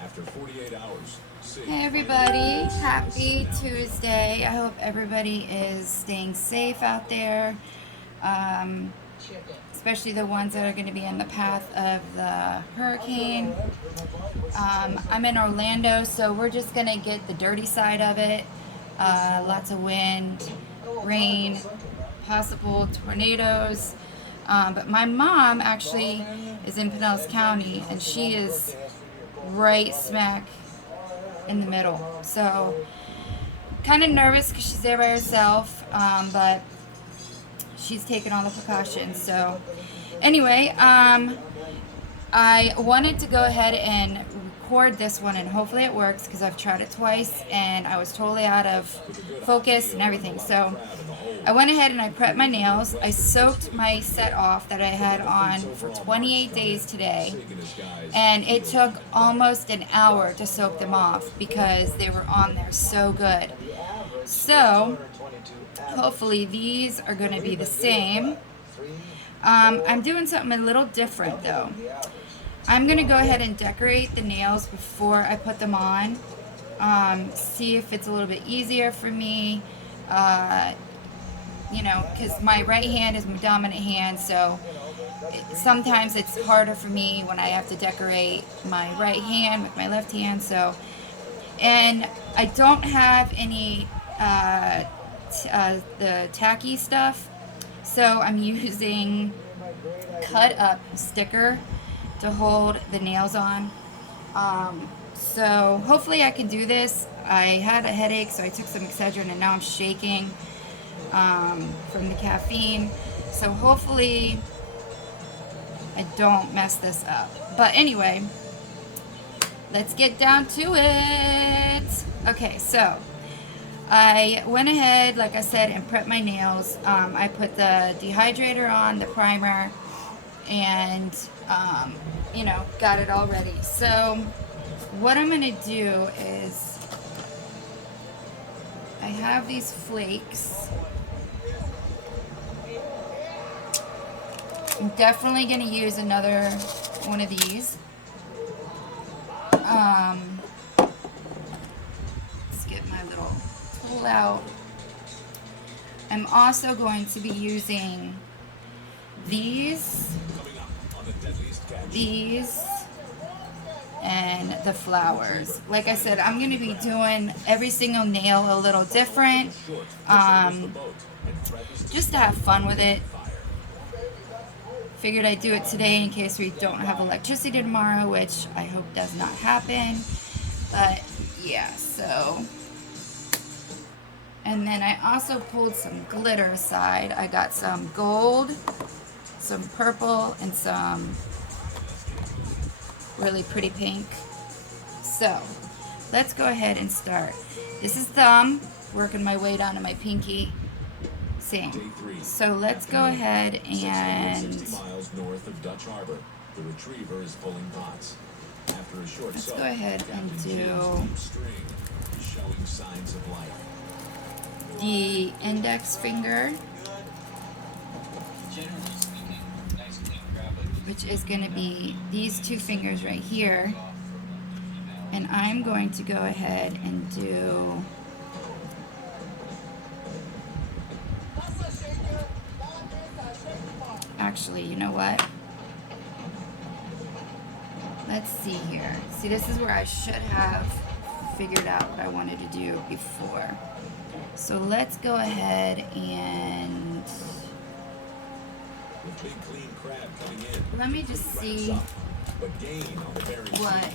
After 48 hours. Hey everybody, happy Tuesday. I hope everybody is staying safe out there, um, especially the ones that are going to be in the path of the hurricane. I'm in Orlando, so we're just going to get the dirty side of it. Lots of wind, rain, possible tornadoes. But my mom actually is in Pinellas County, and she is right smack in the middle. So, kind of nervous because she's there by herself, but she's taking all the precautions. So, anyway, I wanted to go ahead and record this one, and hopefully it works because I've tried it twice and I was totally out of focus and everything. So I went ahead and I prepped my nails. I soaked my set off that I had on for 28 days today, and it took almost an hour to soak them off because they were on there so good. So hopefully these are going to be the same. I'm doing something a little different though. I'm going to go ahead and decorate the nails before I put them on. See if it's a little bit easier for me. Because my right hand is my dominant hand, so sometimes it's harder for me when I have to decorate my right hand with my left hand. So, and I don't have any the tacky stuff, so I'm using cut up sticker to hold the nails on. So hopefully I can do this. I had a headache, so I took some Excedrin, and now I'm shaking from the caffeine. So hopefully I don't mess this up. But anyway, let's get down to it. Okay, so I went ahead, like I said, and prepped my nails. I put the dehydrator on, the primer, and got it all ready. So what I'm going to do is I have these flakes. I'm definitely going to use another one of these. Let's get my little tool out. I'm also going to be using these, and the flowers. Like I said, I'm going to be doing every single nail a little different, just to have fun with it. Figured I'd do it today in case we don't have electricity tomorrow, which I hope does not happen. But yeah, so. And then I also pulled some glitter aside. I got some gold, some purple, and some really pretty pink. So let's go ahead and start. This is thumb, working my way down to my pinky. Same. So let's go ahead and let's go ahead and do the index finger, which is going to be these two fingers right here. And I'm going to go ahead and do actually, you know what? Let's see here. See, this is where I should have figured out what I wanted to do before. So let's go ahead and let me just see what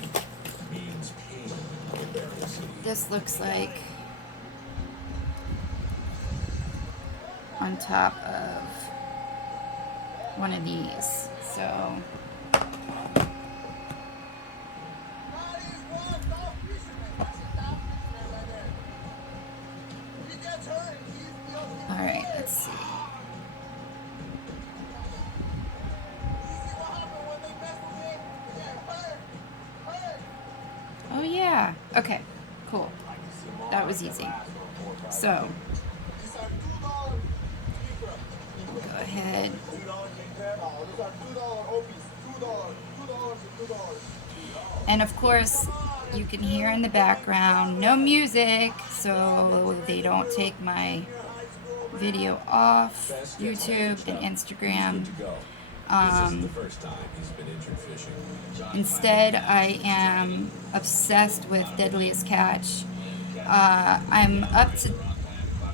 this looks like on top of one of these. So all right, let's see. Oh yeah, okay, cool. That was easy. So go ahead. And of course, you can hear in the background no music, so they don't take my video off Fast gets YouTube packaged and up. Instagram. He's good to go. This isn't the first time he's been injured fishing. Instead, I am obsessed with Deadliest Catch. I'm up to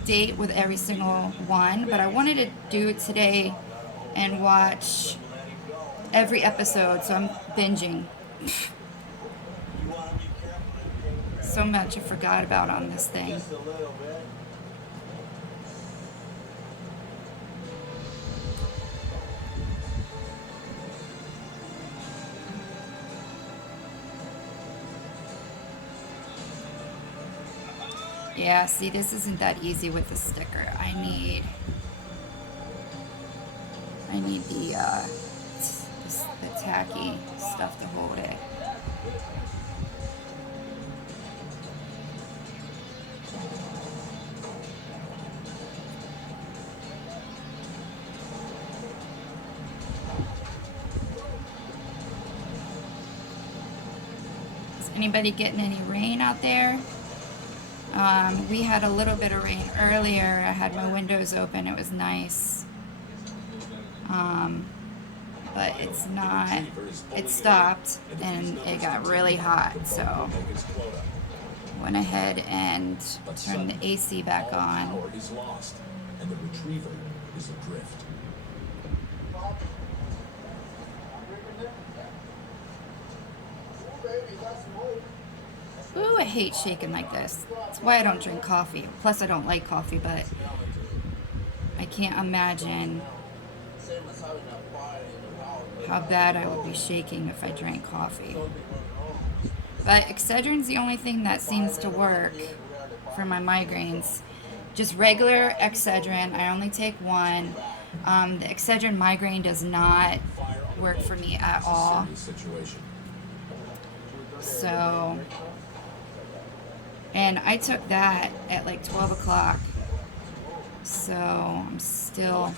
date with every single one, but I wanted to do it today and watch every episode, so I'm binging. So much I forgot about on this thing. Yeah, see, this isn't that easy with the sticker. I need the tacky stuff to hold it. Is anybody getting any rain out there? We had a little bit of rain earlier. I had my windows open. It was nice. But it's not, it stopped and it got really hot. So went ahead and turned the AC back on. Power is lost, and the retriever is adrift. Ooh, I hate shaking like this. That's why I don't drink coffee. Plus, I don't like coffee, but I can't imagine how bad I would be shaking if I drank coffee. But Excedrin's the only thing that seems to work for my migraines. Just regular Excedrin. I only take one. The Excedrin migraine does not work for me at all. So, and I took that at like 12 o'clock. So I'm still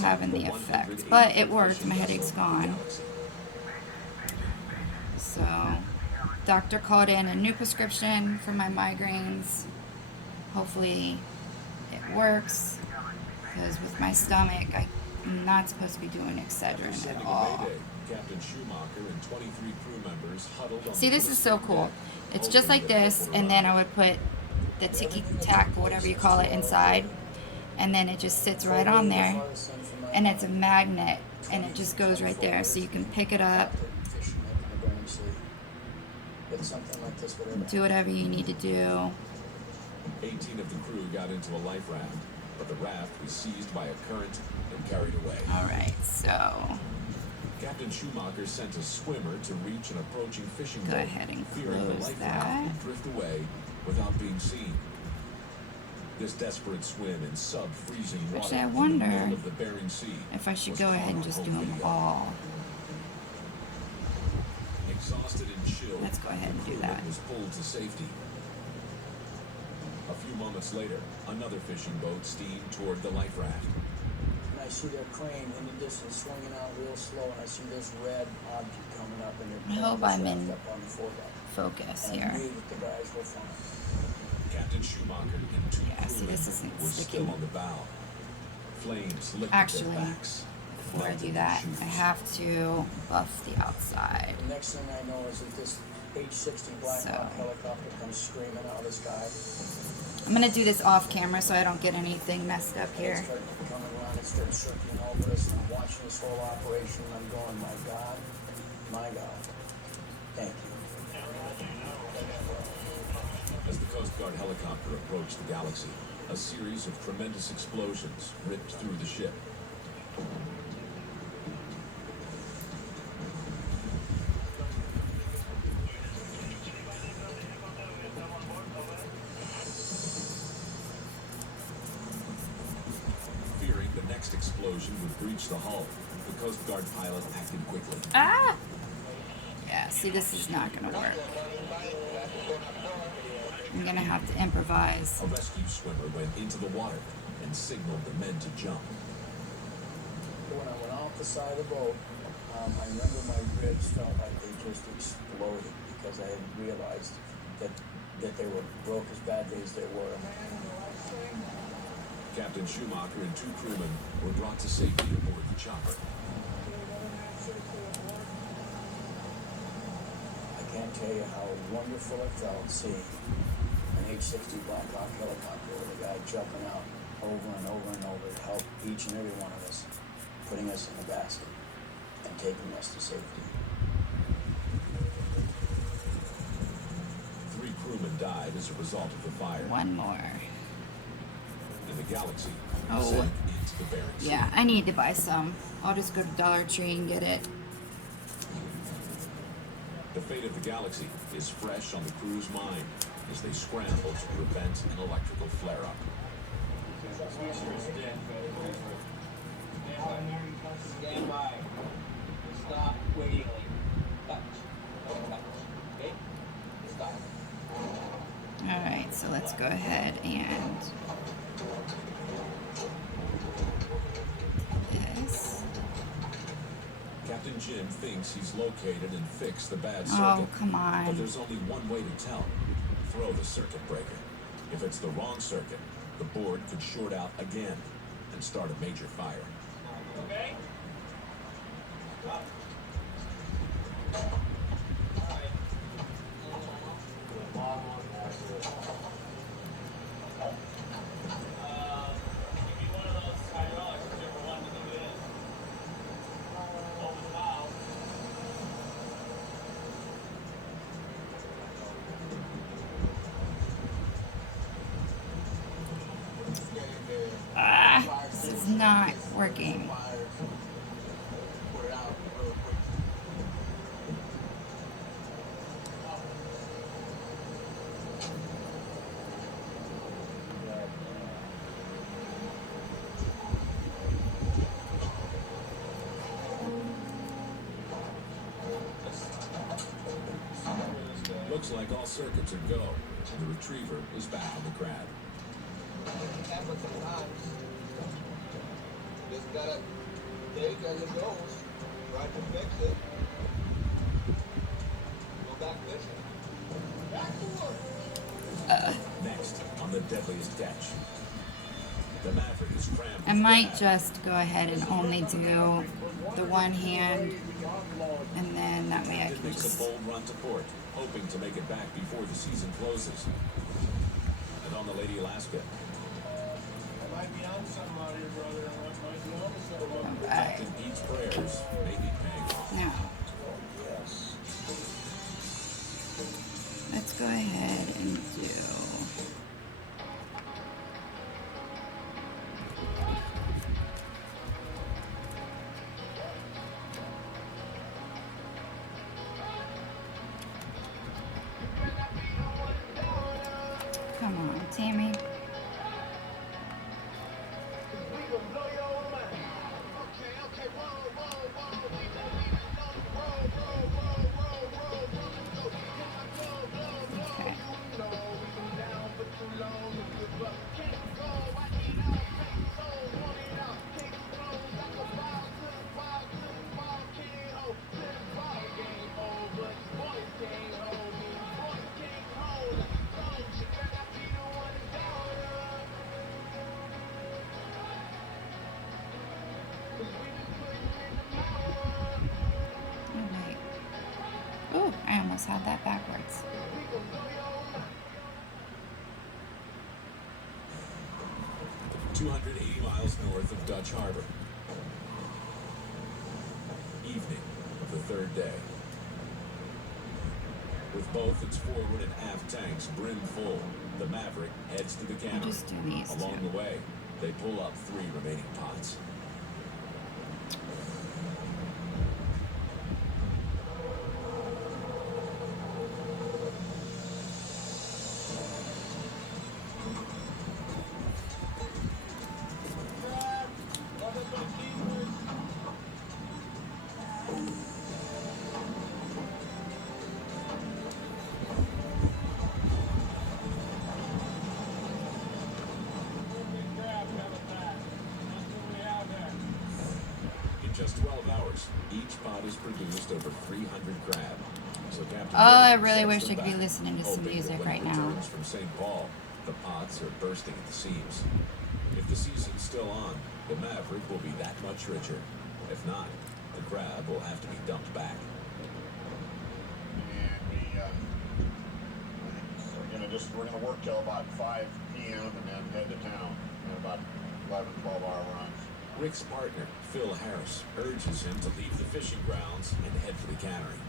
having the effect. But it worked. My headache's gone. So, doctor called in a new prescription for my migraines. Hopefully it works. Because with my stomach, I'm not supposed to be doing Excedrin at all. See, this is so cool. It's just like this, and then I would put the ticky-tack, whatever you call it, inside, and then it just sits right on there, and it's a magnet, and it just goes right there, so you can pick it up, do whatever you need to do. 18 of the crew got into a life raft, but the raft was seized by a current and carried away. Alright, so Captain Schumacher sent a swimmer to reach an approaching fishing go boat, ahead and fearing the close life that. raft would drift away without being seen. This desperate swim in sub-freezing water Actually, I in the wonder middle of the Bering Sea if I should was go ahead and just do them video. all. Exhausted and chilled, Let's go ahead and the do crewman that. was pulled to safety. A few moments later, another fishing boat steamed toward the life raft. And I see their crane in the distance swinging out real slow, and I see this red object coming up, and I they're hope pulling I'm this in raft up on the foredeck. focus And I here. knew that the guys were fine. Captain Schumacher and two Yeah, see, this crewmen isn't were still sticking. on the bow. Flames licked Actually, their backs. before I do that, I have to buff the outside. The next thing I know is that this H-60 Black So. Hawk helicopter comes screaming out of the sky. I'm gonna do this off camera so I don't get anything messed up It here. started coming around, it started circling over us, and I'm watching this whole operation, and I'm going, my God, thank you. As the Coast Guard helicopter approached the Galaxy, a series of tremendous explosions ripped through the ship. Fearing the next explosion would breach the hull, the Coast Guard pilot acted quickly. Ah! Yeah, see, this is not gonna work. I'm gonna have to improvise. A rescue swimmer went into the water and signaled the men to jump. When I went off the side of the boat, I I remember my ribs felt like they just exploded because I hadn't realized that they were broke as badly as they were. Captain Schumacher and 2 crewmen were brought to safety aboard the chopper. I can't tell you how wonderful it felt seeing an H-60 Black Hawk helicopter with a guy jumping out over and over and over to help each and every one of us, putting us in the basket and taking us to safety. 3 crewmen died as a result of the fire. One more. And the Galaxy Oh. sank into the Bering Sea. Yeah, I need to buy some. I'll just go to Dollar Tree and get it. The fate of the Galaxy is fresh on the crew's mind as they scramble to prevent an electrical flare-up. Stand by. Stop wiggling. Touch. Don't touch. Okay? Stop. Alright, so let's go ahead and this. Captain Jim thinks he's located and fixed the bad circuit. Oh, come But on. there's only one way to tell. Throw the circuit breaker. If it's the wrong circuit, the board could short out again and start a major fire. Okay? Stop. Give me one of those hydraulics if you ever wanted to do this. Open the valve. Ah, this is not working. Looks like all circuits are go, and the retriever is back on the crab. Happens sometimes. Just gotta take as it goes. Try to fix it. Go back fishing. Back to work. Next, on the deadliest catch. The Maverick is crammed I with might crab. just go ahead and only do the one hand, and then that way I It can makes a just... bold run to port, hoping to make it back before the season closes. And on the Lady Alaska, I might be on something out here, brother. I might be on something. Alright, Captain Pete's prayers may be paying off. now, Yes. let's go ahead and do... Come on, Tammy. Okay. Oh, wait. Oh, I almost had that backwards. – 280 miles north of Dutch Harbor. Evening of the 3rd day. With both its forward and aft tanks brim full, the Maverick heads to the I'll cannery. just do these Along two. the way, they pull up 3 remaining pots. hours. Each pot is produced over 300 crab. So Captain Oh, I Drake really sets wish them I could be back, listening to some hoping that music when right he now. returns from St. Paul, the pots are bursting at the seams. If the season's still on, the Maverick will be that much richer. If not, the crab will have to be dumped back. And we're gonna work till about 5 p.m. and then head to town in about 11, 12-hour runs. Rick's partner, Phil Harris, urges him to leave the fishing grounds and head for the cannery.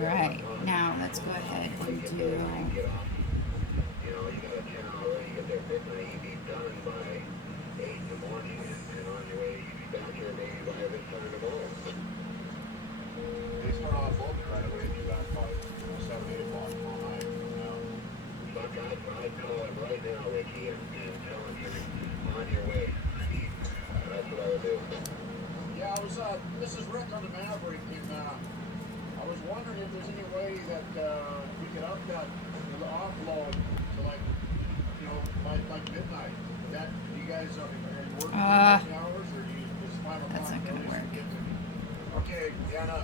Alright, now let's go ahead and do... They start off open right away if you got about 7, 8 o'clock tomorrow night. I'd call him right now, Ricky, and tell him you're on your way. That's what I would do. Yeah, I was, this is Rick on the Maverick, and I was wondering if there's any way that we could up that the offload to like midnight. That you guys are you working for hours or do you just 5 o'clock? That's not gonna work. Okay, yeah, no,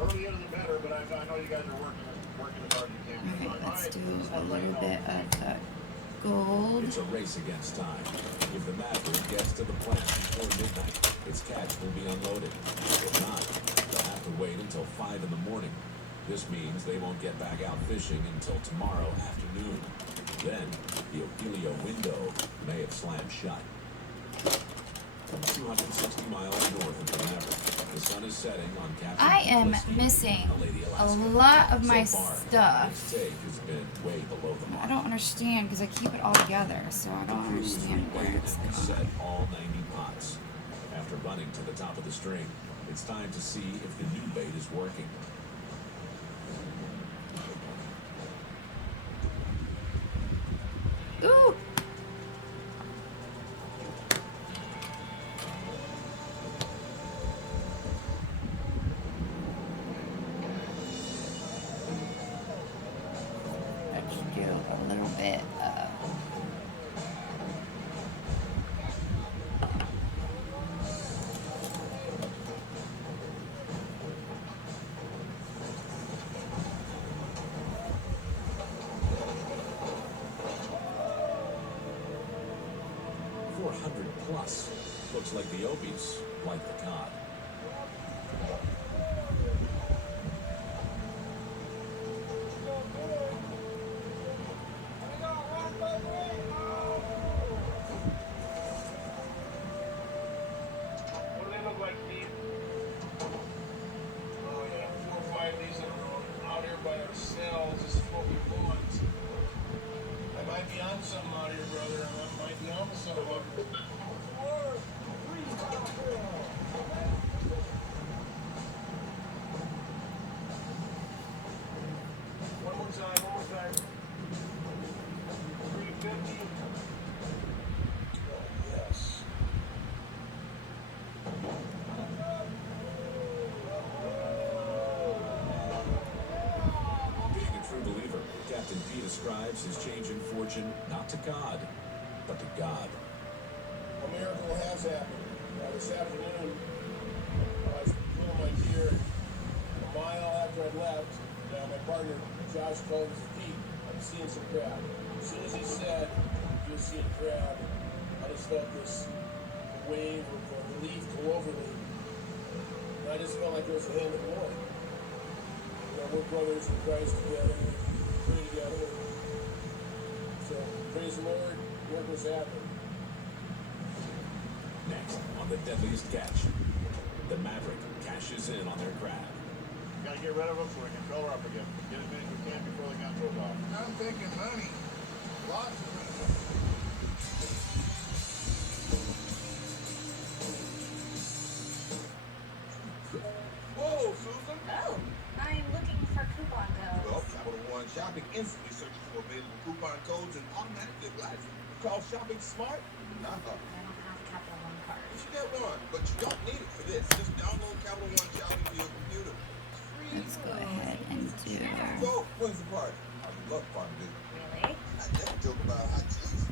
earlier the better, but I know you guys are working as hard as you can. Alright, let's do a little bit of the gold. It's a race against time. If the Maverick gets to the plant before midnight, its catch will be unloaded. If not, they'll have to wait until 5 in the morning. This means they won't get back out fishing until tomorrow afternoon. Then, the Ophelia window may have slammed shut. 260 miles north of the Maverick, the sun is setting on Captain I am Whiskey, missing Lady a Alaska. lot of my So far, stuff. its take has been way below the mark. I don't understand because I keep it all together, so I don't The crew is understand where reweighed it's and going. reset all 90 pots. After running to the top of the string, it's time to see if the new bait is working. Ooh! Let's do a little bit of... Plus. Looks like the Obies like the cod. What do they look like, Steve? Oh, yeah, 4 or 5 days in a row. Out here by ourselves, just smoking blunts. I might be on something out here, brother. I might be on something. One more time. 350. Oh, yes. Being a true believer, Captain P ascribes his change in fortune not to cod, but to God. A miracle has happened. This afternoon, I was pulling my gear a mile after I left. My partner, Josh, called his feet. I'm seeing some crab. As soon as he said he was seeing crab, I just felt this wave of relief go over me. And I just felt like it was the end of the war. We're brothers in Christ together. We pray together. So, praise the Lord. Miracles happen. Next, on the deadliest catch, the Maverick cashes in on their crab. Gotta get rid of them so we can fill her up again. Get as many as we can before the gun goes off. I'm thinking money. Lots of money. Whoa, Susan. Oh, I'm looking for coupon codes. Well, Capital One Shopping instantly searches for available coupon codes and automatically applies them. Call shopping smart? I Nah. don't have Capital One card. You should get one, but you don't need it for this. Just download Capital One Shopping to your computer. Let's go ahead and do... So, when's the party? I love fun, dude. Really? I never joke about hot cheese.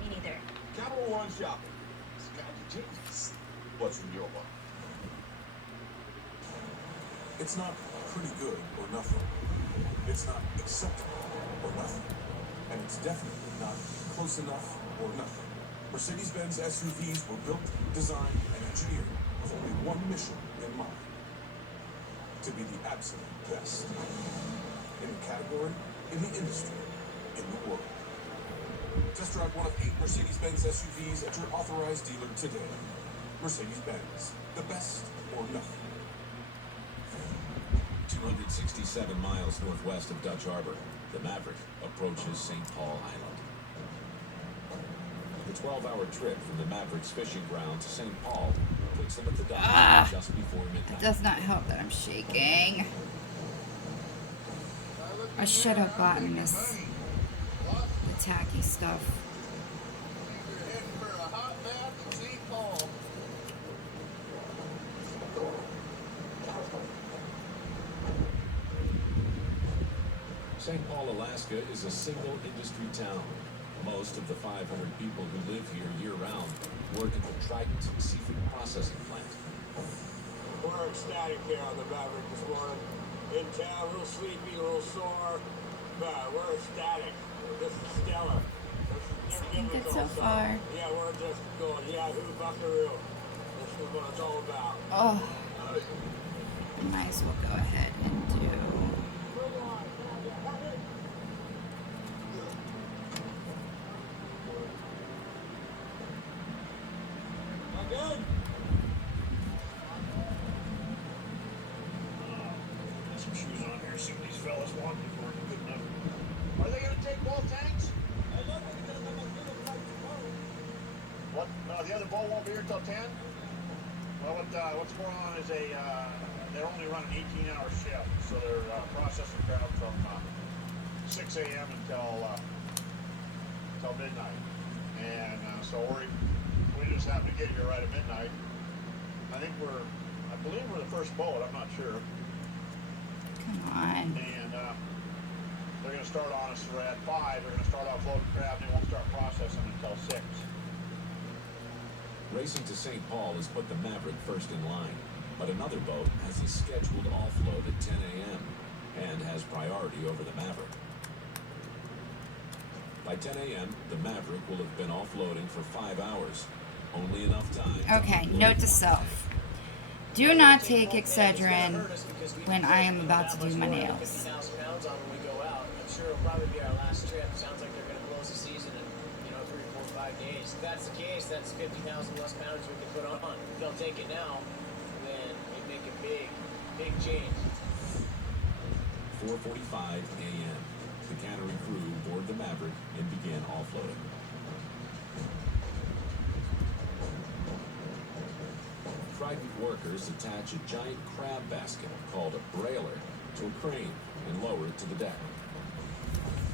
Me neither. Capital One Shopping. It's got the genius. What's It's not pretty good or nothing. It's not acceptable or nothing. And it's definitely not close enough or nothing. Mercedes-Benz SUVs were built, designed, and engineered with only one mission in mind: to be the absolute best in the category, in the industry, in the world. Test drive one of 8 Mercedes-Benz SUVs at your authorized dealer today. Mercedes-Benz, the best or nothing. 267 miles northwest of Dutch Harbor, the Maverick approaches St. Paul Island. The 12-hour trip from the Maverick's fishing ground to St. Paul puts them at the dock just before It midnight. does not help that I'm shaking. I should have gotten this, the tacky stuff. You're heading for a hot bath in St. Paul. St. Paul, Alaska is a single industry town. Most of the 500 people who live here year-round work at the Trident seafood processing plant. We're ecstatic here on the Maverick this morning. In town, a little sleepy, a little sore, but we're ecstatic. This is stellar. This is Think difficult, it's so far. Yeah, we're just going, yahoo, buckaroo. This is what it's all about. Oh, I might as well go ahead and do. Not good? Put some shoes on here, see what these fellas want before it's good enough. Are they gonna take both tanks? What? No, the other boat won't be here till 10? Well, what's going on is they're only running 18-hour shift, so they're processing crab from 6 a.m. until midnight. And so we just happened to get here right at midnight. I believe we're the first boat, I'm not sure. Come on. And they're going to start on us at 5. They're going to start offloading crab, and they won't start processing until 6. Racing to St. Paul has put the Maverick first in line, but another boat has a scheduled offload at 10 a.m. and has priority over the Maverick. By 10 a.m., the Maverick will have been offloading for 5 hours, only enough time. Okay, note to self. Do not take Excedrin when I am about to do my nails. 50,000 pounds on when we go out. I'm sure it'll probably be our last trip. Sounds like they're going to close the season in, 3, 4, 5 days. If that's the case, that's 50,000 less pounds we can put on. If they'll take it now, then we make a big change. 4:45 a.m. The cannery crew board the Maverick and began offloading. Trident workers attach a giant crab basket called a brailer to a crane and lower it to the deck.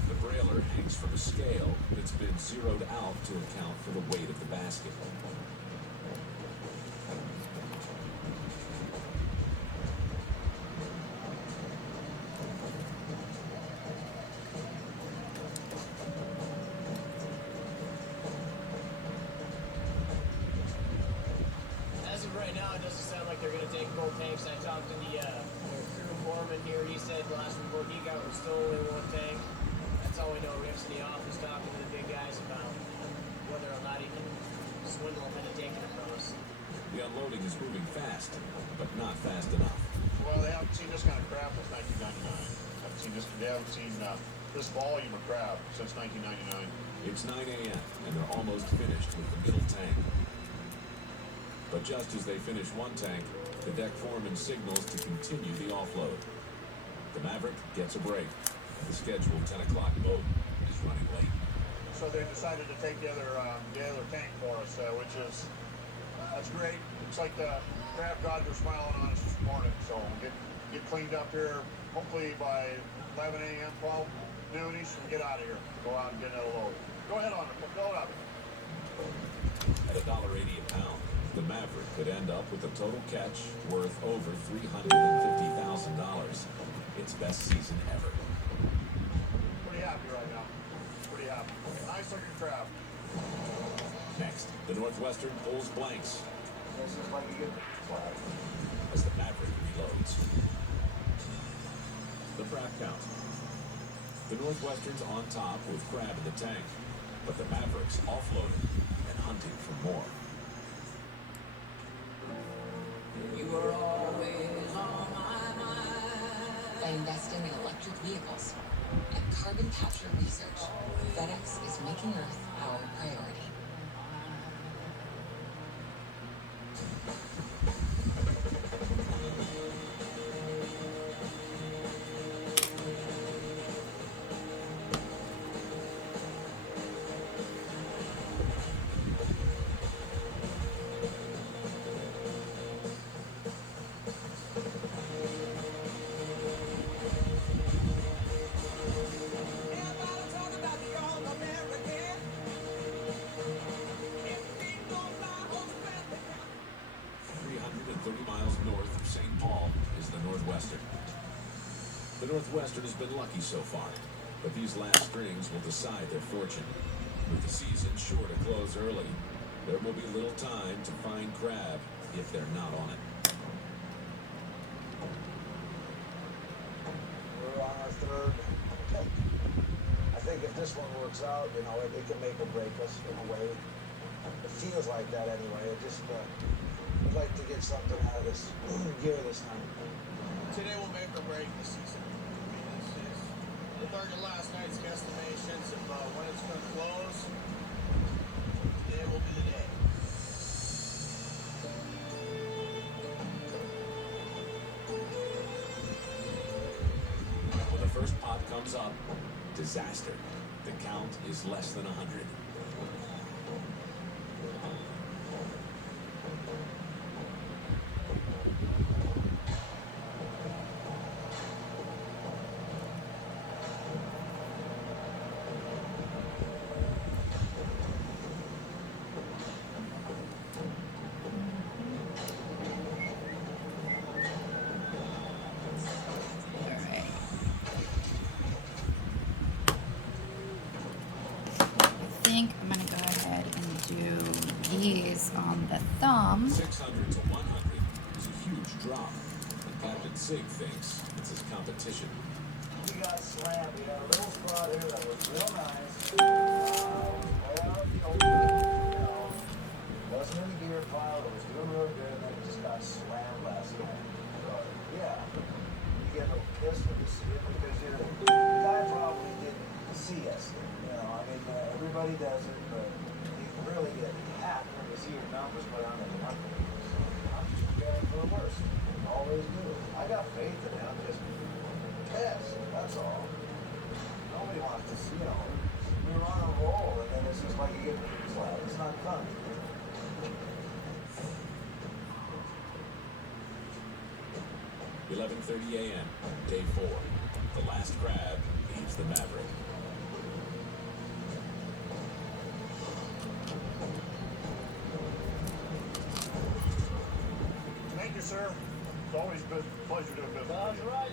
The brailer hangs from a scale that's been zeroed out to account for the weight of the basket. As of right now, it doesn't sound like they're going to take both tanks. I talked to the crew foreman here. He said the last report he got was still only one tank. That's all we know. Rick's in the office talking to the big guys about whether or not he can swindle them into taking it from us. The unloading is moving fast, but not fast enough. Well, they haven't seen this kind of crab since 1999. They haven't seen this volume of crab since 1999. It's 9 a.m. and they're almost finished with the middle tank. But just as they finish one tank, the deck foreman signals to continue the offload. The Maverick gets a break. The scheduled 10 o'clock boat is running late. So they decided to take the other tank for us, which is that's great. Looks like the crab gods are smiling on us this morning. So we'll get cleaned up here. Hopefully by 11 a.m., 12 noonish, and get out of here. Go out and get another load. Go ahead on it. Go up. At $1.80 a pound, the Maverick could end up with a total catch worth over $350,000. Its best season ever. Pretty happy right now. Pretty happy. Nice looking crab. Next, the Northwestern pulls blanks This is like a good flag. as the Maverick reloads. trap count. The Northwestern's on top with crab in the tank, but the Mavericks offloading and hunting for more. You were always on my mind. By investing in electric vehicles and carbon capture research, FedEx is making Earth our priority. Everybody talk about the All-American. Everything goes by on the 330 miles north of St. Paul is the Northwestern. The Northwestern has been lucky so far, but these last strings will decide their fortune. With the season sure to close early, there will be little time to find crab if they're not on it. We're on our third take. I think if this one works out, you know, it can make or break us in a way. It feels like that anyway. It just, we'd like to get something out of this gear this time. Today will make or break the season. I mean, it's with our last night's guesstimations of when it's going to close, today will be the day. When the first pot comes up, disaster. The count is less than 100. Alright. I think I'm gonna go ahead and do these on the thumb. 600 to 100 is a huge drop, and Captain Sig thinks it's his competition. We got slammed. We had a little spot here that was real nice. Way out of the open, you know. Wasn't in the gear pile. It was doing real good, and then it just got slammed last night. So, yeah. You get a little pissed when you see it because the guy probably didn't see us. You know, I mean, everybody does it, but you really get hacked when you see your numbers put on the nothing. I'm just preparing for the worst. Always do. I got faith in it. I'm just pissed. That's all. Nobody wants to see, you know, we're on a roll, and then it's just like you get slapped. It's not fun. 11:30 a.m., day 4. The last crab leaves the Maverick. Thank you, sir. It's always been a pleasure doing business. That's right.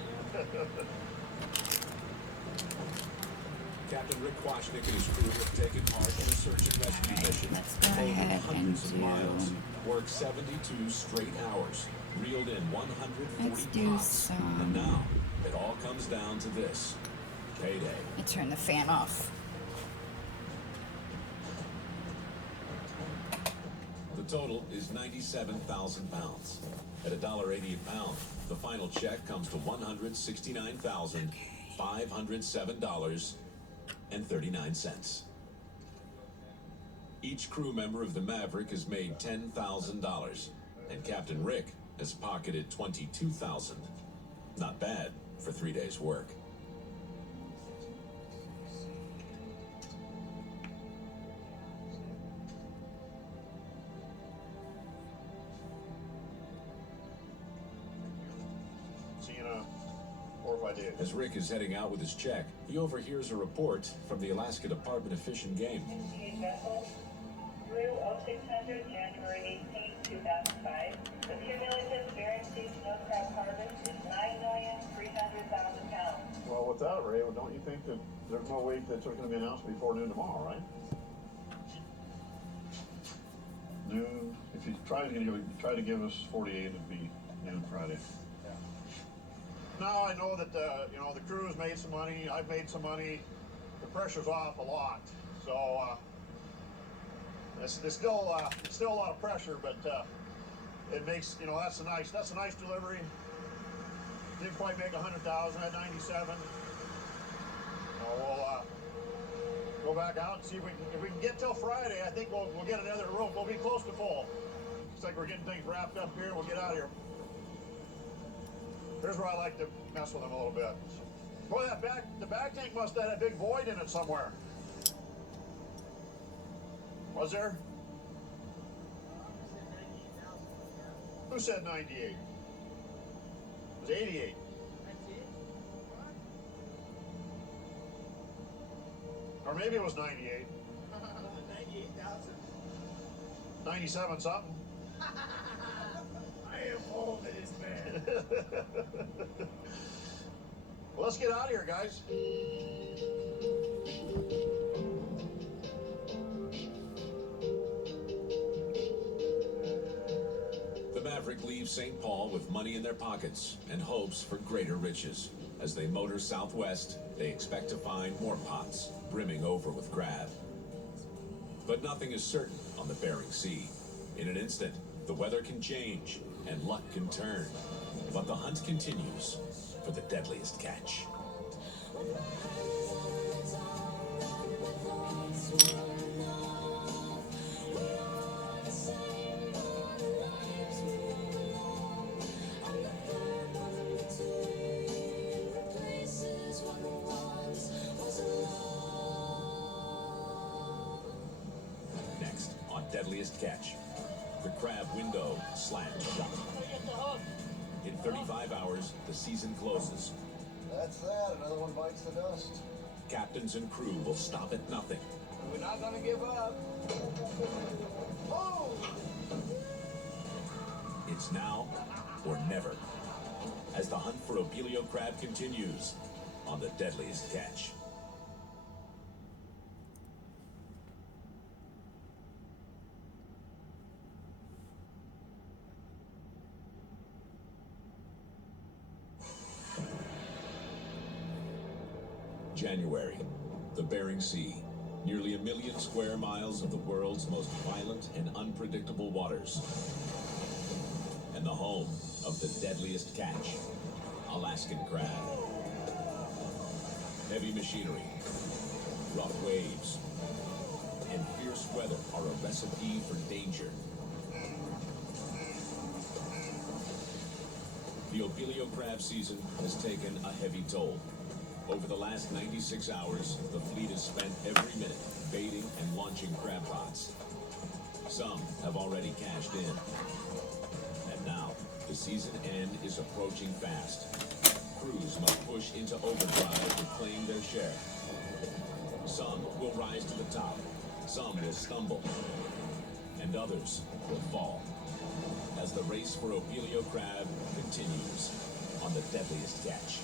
Captain Rick Kwasnick and his crew have taken part in a search and rescue mission. Let's go Floated ahead and hundreds of do- miles, worked 72 straight hours, reeled in 140 Let's do pots, some- and now it all comes down to this: payday. Let me turn the fan off. The total is 97,000 pounds. At $1.80 a pound, the final check comes to $169,507.39. Each crew member of the Maverick has made $10,000, and Captain Rick has pocketed $22,000. Not bad for 3 days' work. See you in 4 or 5 days. As Rick is heading out with his check, he overhears a report from the Alaska Department of Fish and Game. Vessel through 0600 January 18, 2005. The cumulative Bering Sea snow crab harvest is 9,300,000 pounds. Well, with that, Ray, don't you think that there's no way that it's going to be announced before noon tomorrow, right? Noon. If you try to give us 48, it'd be noon Friday. Now I know that you know, the crew's made some money. I've made some money. The pressure's off a lot. So it's still a lot of pressure, but it makes, you know, that's a nice delivery. Didn't quite make 100,000 at 97. We'll go back out and see if we can get till Friday. I think we'll get another room. We'll be close to full. Looks like we're getting things wrapped up here. We'll get out of here. Here's where I like to mess with them a little bit. Boy, the back tank must have had a big void in it somewhere. Was there? Who said 98? It was 88. Or maybe it was 98. 98,000. 97 something. I am old to this man. Well, let's get out of here, guys. The Maverick leaves St. Paul with money in their pockets and hopes for greater riches. As they motor southwest, they expect to find more pots brimming over with crab. But nothing is certain on the Bering Sea. In an instant, the weather can change and luck can turn. But the hunt continues for the deadliest catch. Next on Deadliest Catch, the crab window slams shut. In 35 hours, the season closes. That's that. Another one bites the dust. Captains and crew will stop at nothing. We're not gonna give up. Oh! It's now or never, as the hunt for Opelio crab continues on the Deadliest Catch. January, the Bering Sea, nearly 1 million square miles of the world's most violent and unpredictable waters, and the home of the deadliest catch, Alaskan crab. Heavy machinery, rough waves, and fierce weather are a recipe for danger. The Opelio crab season has taken a heavy toll. Over the last 96 hours, the fleet has spent every minute baiting and launching crab pots. Some have already cashed in. And now, the season end is approaching fast. Crews must push into overdrive to claim their share. Some will rise to the top, some will stumble, and others will fall. As the race for Opelio crab continues on the Deadliest Catch.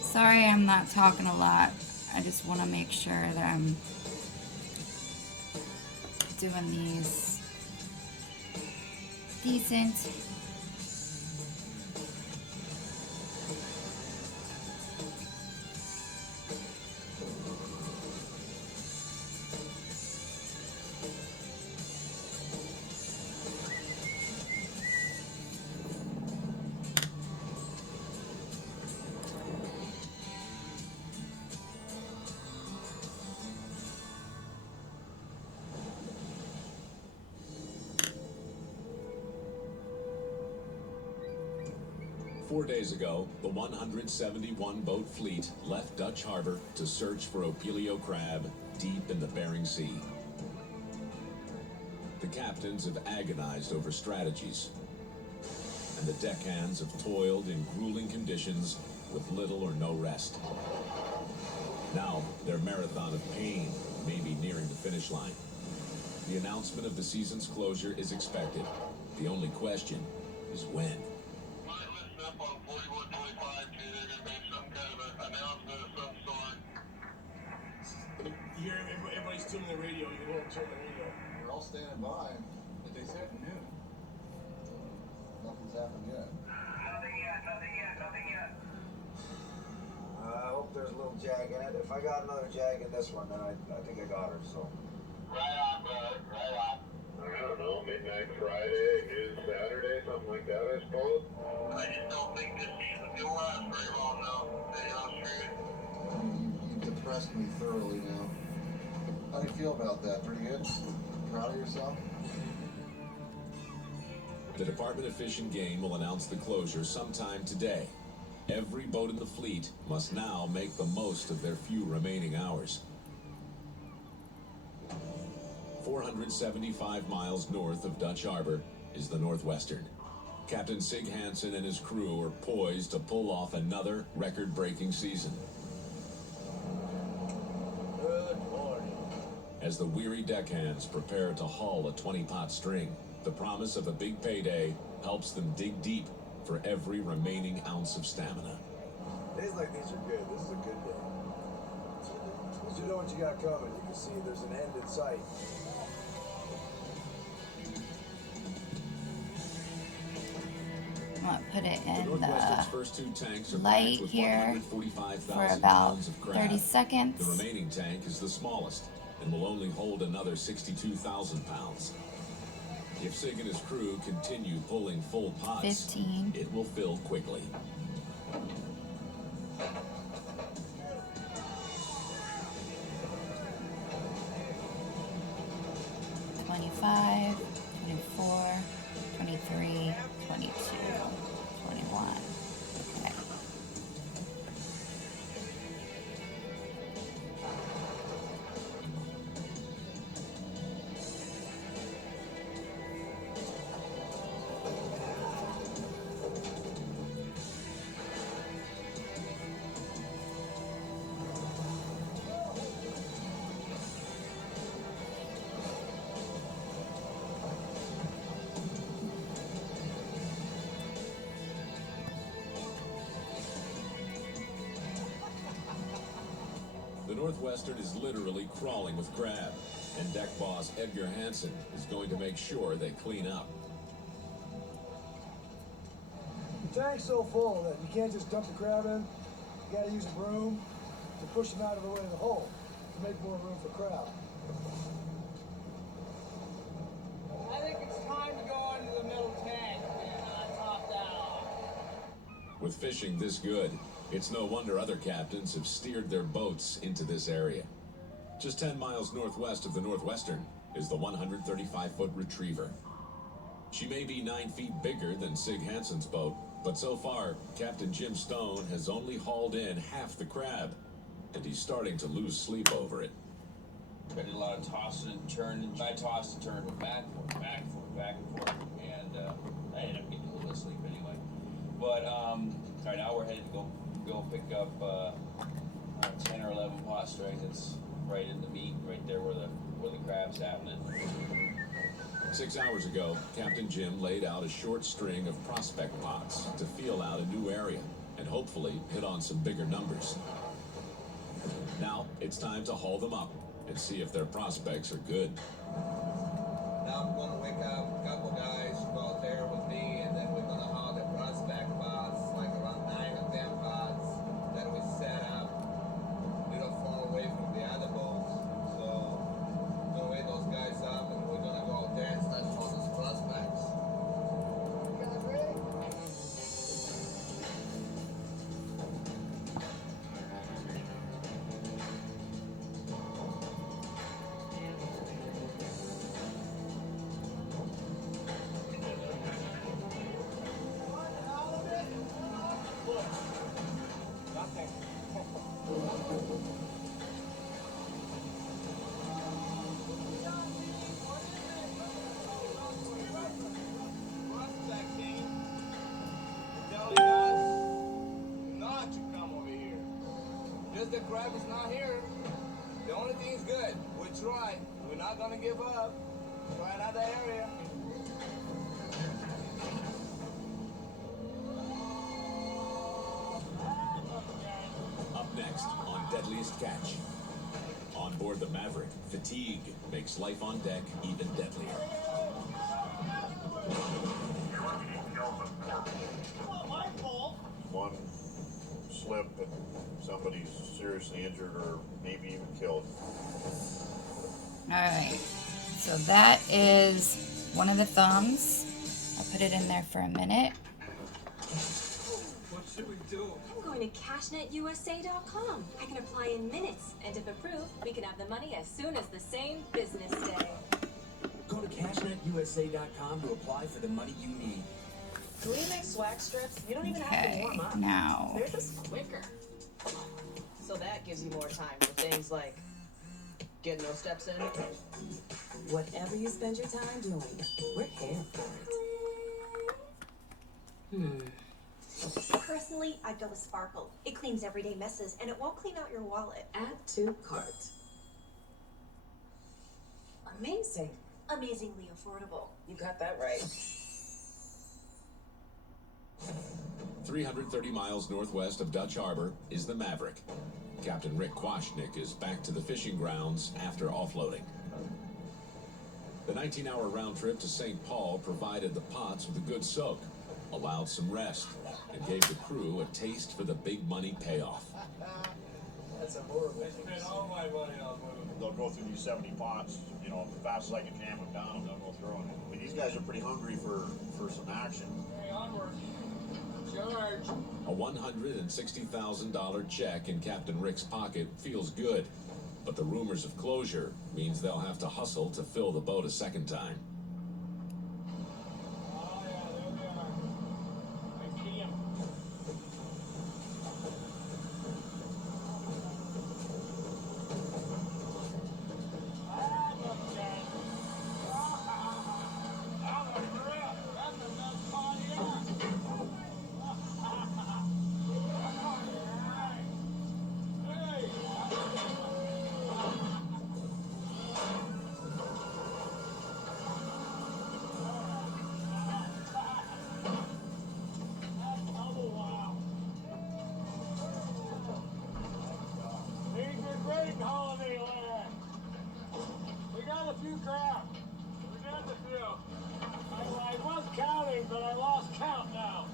Sorry I'm not talking a lot. I just want to make sure that I'm doing these decent. Four days ago, the 171-boat fleet left Dutch Harbor to search for Opelio crab deep in the Bering Sea. The captains have agonized over strategies, and the deckhands have toiled in grueling conditions with little or no rest. Now, their marathon of pain may be nearing the finish line. The announcement of the season's closure is expected. The only question is when. Up on 4125, they're going to make some kind of an announcement of some sort. You hear everybody's tuning the radio. You can hear them turn the radio. They're all standing by, but they said noon. Nothing's happened yet. Nothing yet. I hope there's a little jag in it. If I got another jag in this one, then I think I got her, so. Right on, brother. Right on. I don't know, midnight Friday, noon Saturday, something like that, I suppose. I just don't think this season will last very long now. You depressed me thoroughly now. How do you feel about that? Pretty good? Proud of yourself? The Department of Fish and Game will announce the closure sometime today. Every boat in the fleet must now make the most of their few remaining hours. 475 miles north of Dutch Harbor is the Northwestern. Captain Sig Hansen and his crew are poised to pull off another record-breaking season. Good morning. As the weary deckhands prepare to haul a 20-pot string, the promise of a big payday helps them dig deep for every remaining ounce of stamina. Days like these are good. This is a good day. Because you know what you got coming. You can see there's an end in sight. I'm gonna put it The in Northwestern's the first two tanks are light packed with here 145,000 for about pounds of crab. 30 seconds. The remaining tank is the smallest and will only hold another 62,000 pounds. If Sig and his crew continue pulling full pots, 15. it will fill quickly. $25, $24, $23, $22, $21. Okay. The Northwestern is literally crawling with crab, and deck boss Edgar Hansen is going to make sure they clean up. The tank's so full that you can't just dump the crab in. You gotta use a broom to push them out of the way of the hole to make more room for crab. I think it's time to go into the middle tank and top that off. With fishing this good, it's no wonder other captains have steered their boats into this area. Just 10 miles northwest of the Northwestern is the 135-foot Retriever. She may be 9 feet bigger than Sig Hansen's boat, but so far, Captain Jim Stone has only hauled in half the crab, and he's starting to lose sleep over it. I did a lot of tossing and turning. I tossed and turned back and forth, back and forth, back and forth, and I ended up getting a little bit of sleep anyway. But right now we're headed to go pick up 10 or 11 pot strings. It's right in the meat, right there where the crab's happening. 6 hours ago, Captain Jim laid out a short string of prospect pots to feel out a new area and hopefully hit on some bigger numbers. Now it's time to haul them up and see if their prospects are good. Now I'm going to wake up a couple guys to go out there with me, and then we're going to haul the prospect pots, like around 9 or 10 pots that we set up a little far away from the other boats. So we're going to wake those guys up, and we're going to go out there and start hauling those prospects. The crab is not here. The only thing is good. We try. We're not gonna give up. Try another area. Up next on Deadliest Catch. On board the Maverick, fatigue makes life on deck even deadlier. One slip and somebody's seriously injured or maybe even killed. Alright, so that is one of the thumbs. I'll put it in there for a minute. What should we do? I'm going to cashnetusa.com. I can apply in minutes, and if approved, we can have the money as soon as the same business day. Go to cashnetusa.com to apply for the money you need. Can we make swag strips? You don't even have to warm up. Now. They're just quicker. So that gives you more time for things like getting those steps in. Whatever you spend your time doing, we're here for it. Personally, I'd go with Sparkle. It cleans everyday messes, and it won't clean out your wallet. Add to cart. Amazing. Amazingly affordable. You got that right. 330 miles northwest of Dutch Harbor is the Maverick. Captain Rick Kwasnick is back to the fishing grounds after offloading. The 19-hour round trip to St. Paul provided the pots with a good soak, allowed some rest, and gave the crew a taste for the big money payoff. That's a horrible. I spent all my money on moving. They'll go through these 70 pots, you know, as fast as I can jam them down, they'll go through them. I mean, these guys are pretty hungry for some action. Hey, onward. Charge. A $160,000 check in Captain Rick's pocket feels good, but the rumors of closure means they'll have to hustle to fill the boat a second time. Oh, yeah, there they are. I see them. Holiday land. We got a few crab. We got a few. I was counting, but I lost count now.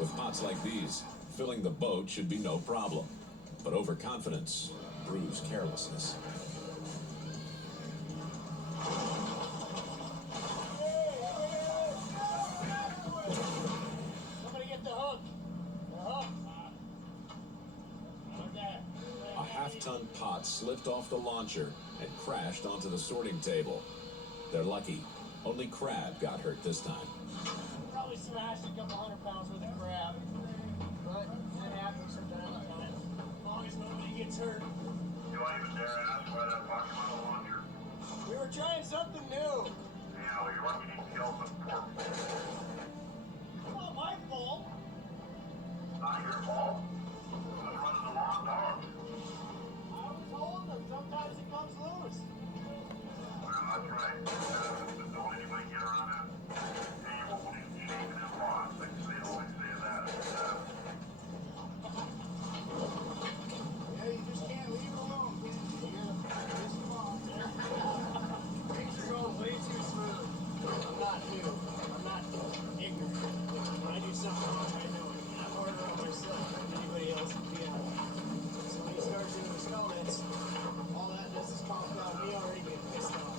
With pots like these, filling the boat should be no problem. But overconfidence brews carelessness. Somebody get the hook. The hook. A half-ton pot slipped off the launcher and crashed onto the sorting table. They're lucky. Only crab got hurt this time. Probably smashed a couple 100 pounds worth of crab. But it happens from time to time. As long as nobody gets hurt. You want even dare ask why that buck on the launcher? We were trying something new. Yeah, well, you're lucky you killed some poor fish. It's not my fault. Not your fault. Who's running the long dog? I was holding them. Sometimes it comes loose. Well, that's right. But don't anybody get around that table when he's shaving his loss. They always say that. Yeah, you just can't leave it alone, can you? You gotta piss them off. Things are going way too smooth. I'm not new. I'm not ignorant. When I do something wrong, I know it. And I'm harder on myself than anybody else would be on. So when you start doing those comments, all that does is compound me already getting pissed off.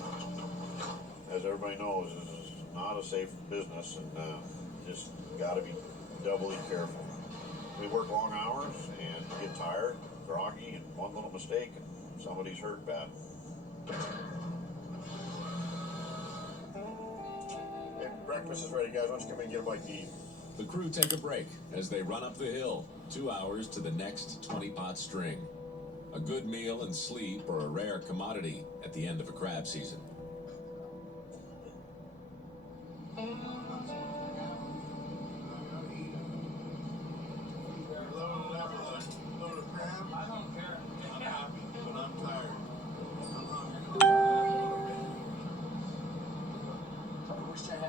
As everybody knows, this is not a safe business, and just got to be doubly careful. We work long hours and get tired, groggy, and one little mistake, and somebody's hurt bad. Hey, breakfast is ready, guys. Why don't you come in and get a bite to eat? The crew take a break as they run up the hill, 2 hours to the next 20-pot string. A good meal and sleep are a rare commodity at the end of a crab season.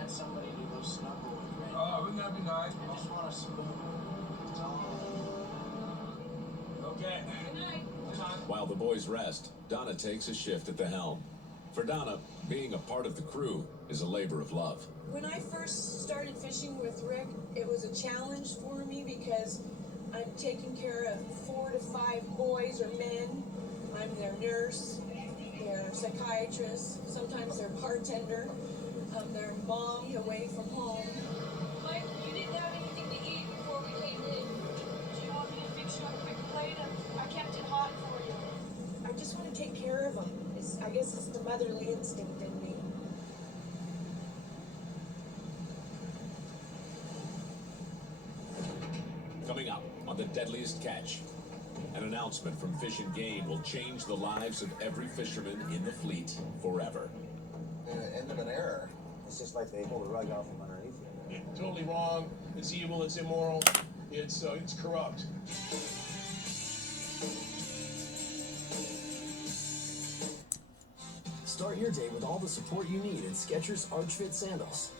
Somebody to go snuggle with me. Oh, wouldn't that be nice? I just want a spoon. That's all. Okay. Good night. While the boys rest, Donna takes a shift at the helm. For Donna, being a part of the crew is a labor of love. When I first started fishing with Rick, it was a challenge for me because I'm taking care of 4 to 5 boys or men. I'm their nurse, their psychiatrist, sometimes their bartender, their mom away from home. Mike, you didn't have anything to eat before we came in. Do you want me to fix you a quick plate? I kept it hot for you. I just want to take care of them. I guess it's the motherly instinct in me. Coming up on The Deadliest Catch, an announcement from Fish and Game will change the lives of every fisherman in the fleet forever. End of an era. It's just like they pull the rug out from underneath you. Yeah, totally wrong. It's evil. It's immoral. It's corrupt. Start your day with all the support you need in Skechers Arch Fit sandals.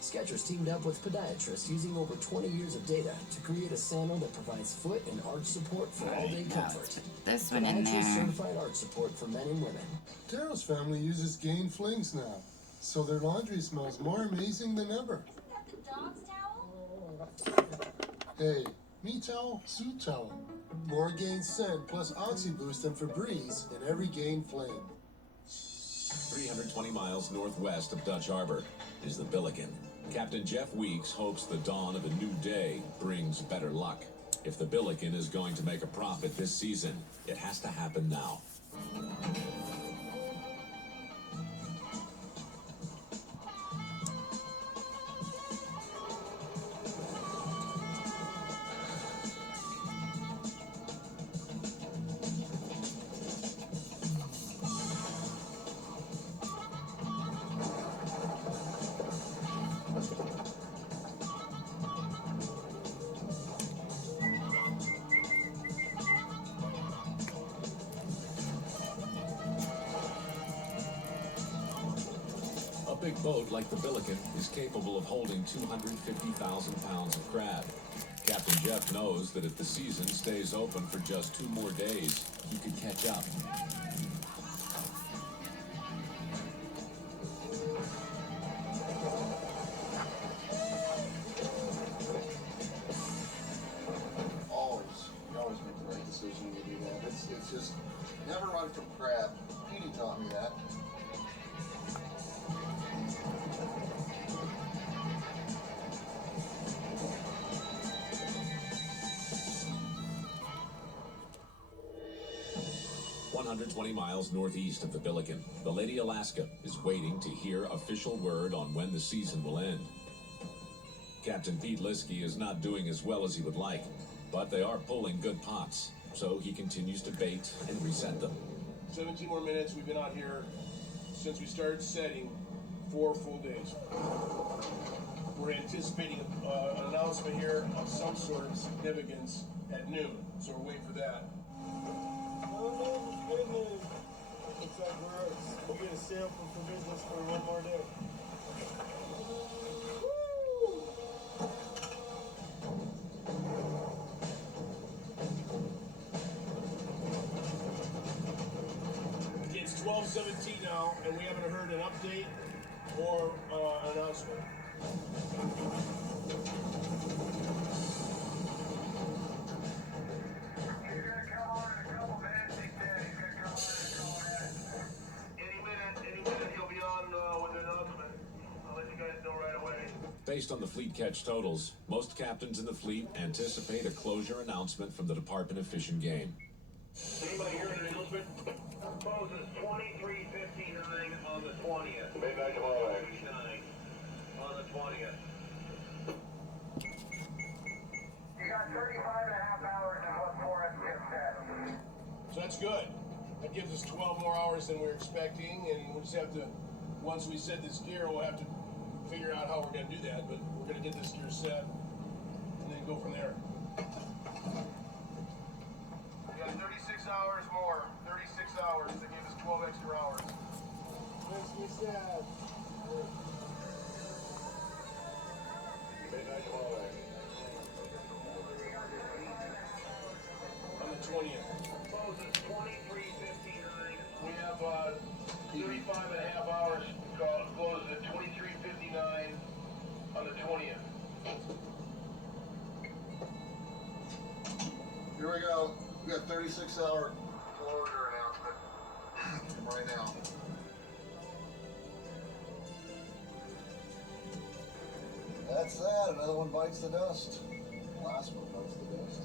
Skechers teamed up with podiatrists using over 20 years of data to create a sandal that provides foot and arch support for all-day comfort. This one in there. Certified arch support for men and women. Daryl's family uses Gain Flings now, so their laundry smells more amazing than ever. Isn't that the dog's towel? Hey, me towel, suit towel. More Gain scent plus Oxy Boost and Febreze in every Gain Fling. 320 miles northwest of Dutch Harbor is the Billiken. Captain Jeff Weeks hopes the dawn of a new day brings better luck. If the Billiken is going to make a profit this season, it has to happen now. A big boat like the Billiken is capable of holding 250,000 pounds of crab. Captain Jeff knows that if the season stays open for just 2 more days, he could catch up. You always make the right decision when you do that. It's just never run from crab. Petey taught me that. "120 miles northeast of the Billiken, the Lady Alaska is waiting to hear official word on when the season will end. Captain Pete Liskey is not doing as well as he would like, but they are pulling good pots, so he continues to bait and reset them. 17 more minutes. We've been out here since we started setting 4 full days. We're anticipating an announcement here of some sort of significance at noon, so we're waiting for that. Oh, goodness. Looks like we'll get a sample for business for 1 more day. It's 12:17 now, and we haven't heard an update or an announcement. Based on the fleet catch totals, most captains in the fleet anticipate a closure announcement from the Department of Fish and Game. Anybody hear an announcement? Poses 23:59 on the 20th. Midnight tomorrow. 59 on the 20th. You got 35 and a half hours is what Forrest just said. So that's good. That gives us 12 more hours than we we're expecting, and we'll just have to, once we set this gear, we'll have to figure out how we're going to do that, but we're going to get this gear set and then go from there. We got 36 hours more. 36 hours to give us 12 extra hours. Makes me sad. Midnight tomorrow. On the 20th. Poses 20 35 and a half hours, closes at 23:59 on the 20th. Here we go. We got 36-hour closure announcement right now. That's that. Another one bites the dust. Last one bites the dust.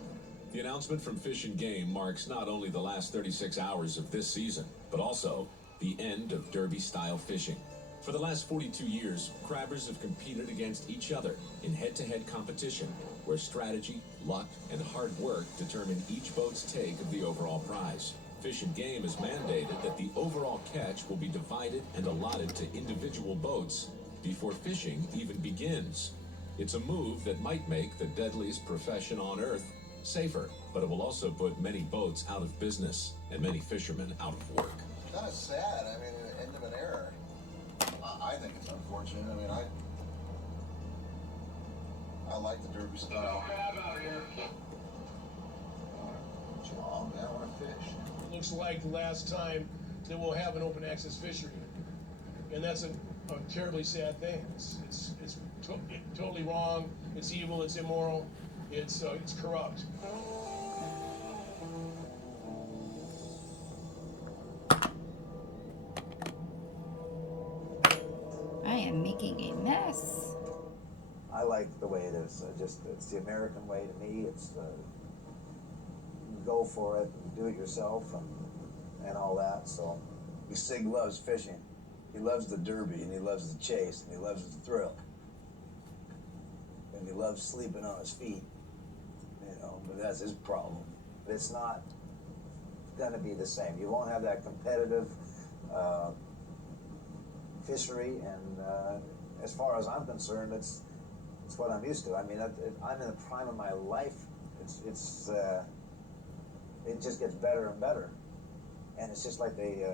The announcement from Fish and Game marks not only the last 36 hours of this season, but also the end of derby-style fishing. For the last 42 years, crabbers have competed against each other in head-to-head competition, where strategy, luck, and hard work determine each boat's take of the overall prize. Fish and Game has mandated that the overall catch will be divided and allotted to individual boats before fishing even begins. It's a move that might make the deadliest profession on Earth safer, but it will also put many boats out of business and many fishermen out of work. Kind of sad. I mean, the end of an era. I think it's unfortunate. I mean, I like the derby style. John, man, I want to fish. Looks like the last time that we'll have an open access fishery, and that's a terribly sad thing. It's totally wrong. It's evil. It's immoral. It's corrupt. I am making a mess. I like the way it is. It's the American way to me. It's go for it, and do it yourself, and all that. So, Sig loves fishing. He loves the derby, and he loves the chase, and he loves the thrill, and he loves sleeping on his feet. You know, but that's his problem. It's not going to be the same. You won't have that competitive fishery, and as far as I'm concerned, it's what I'm used to. I mean, I'm in the prime of my life. It just gets better and better, and it's just like they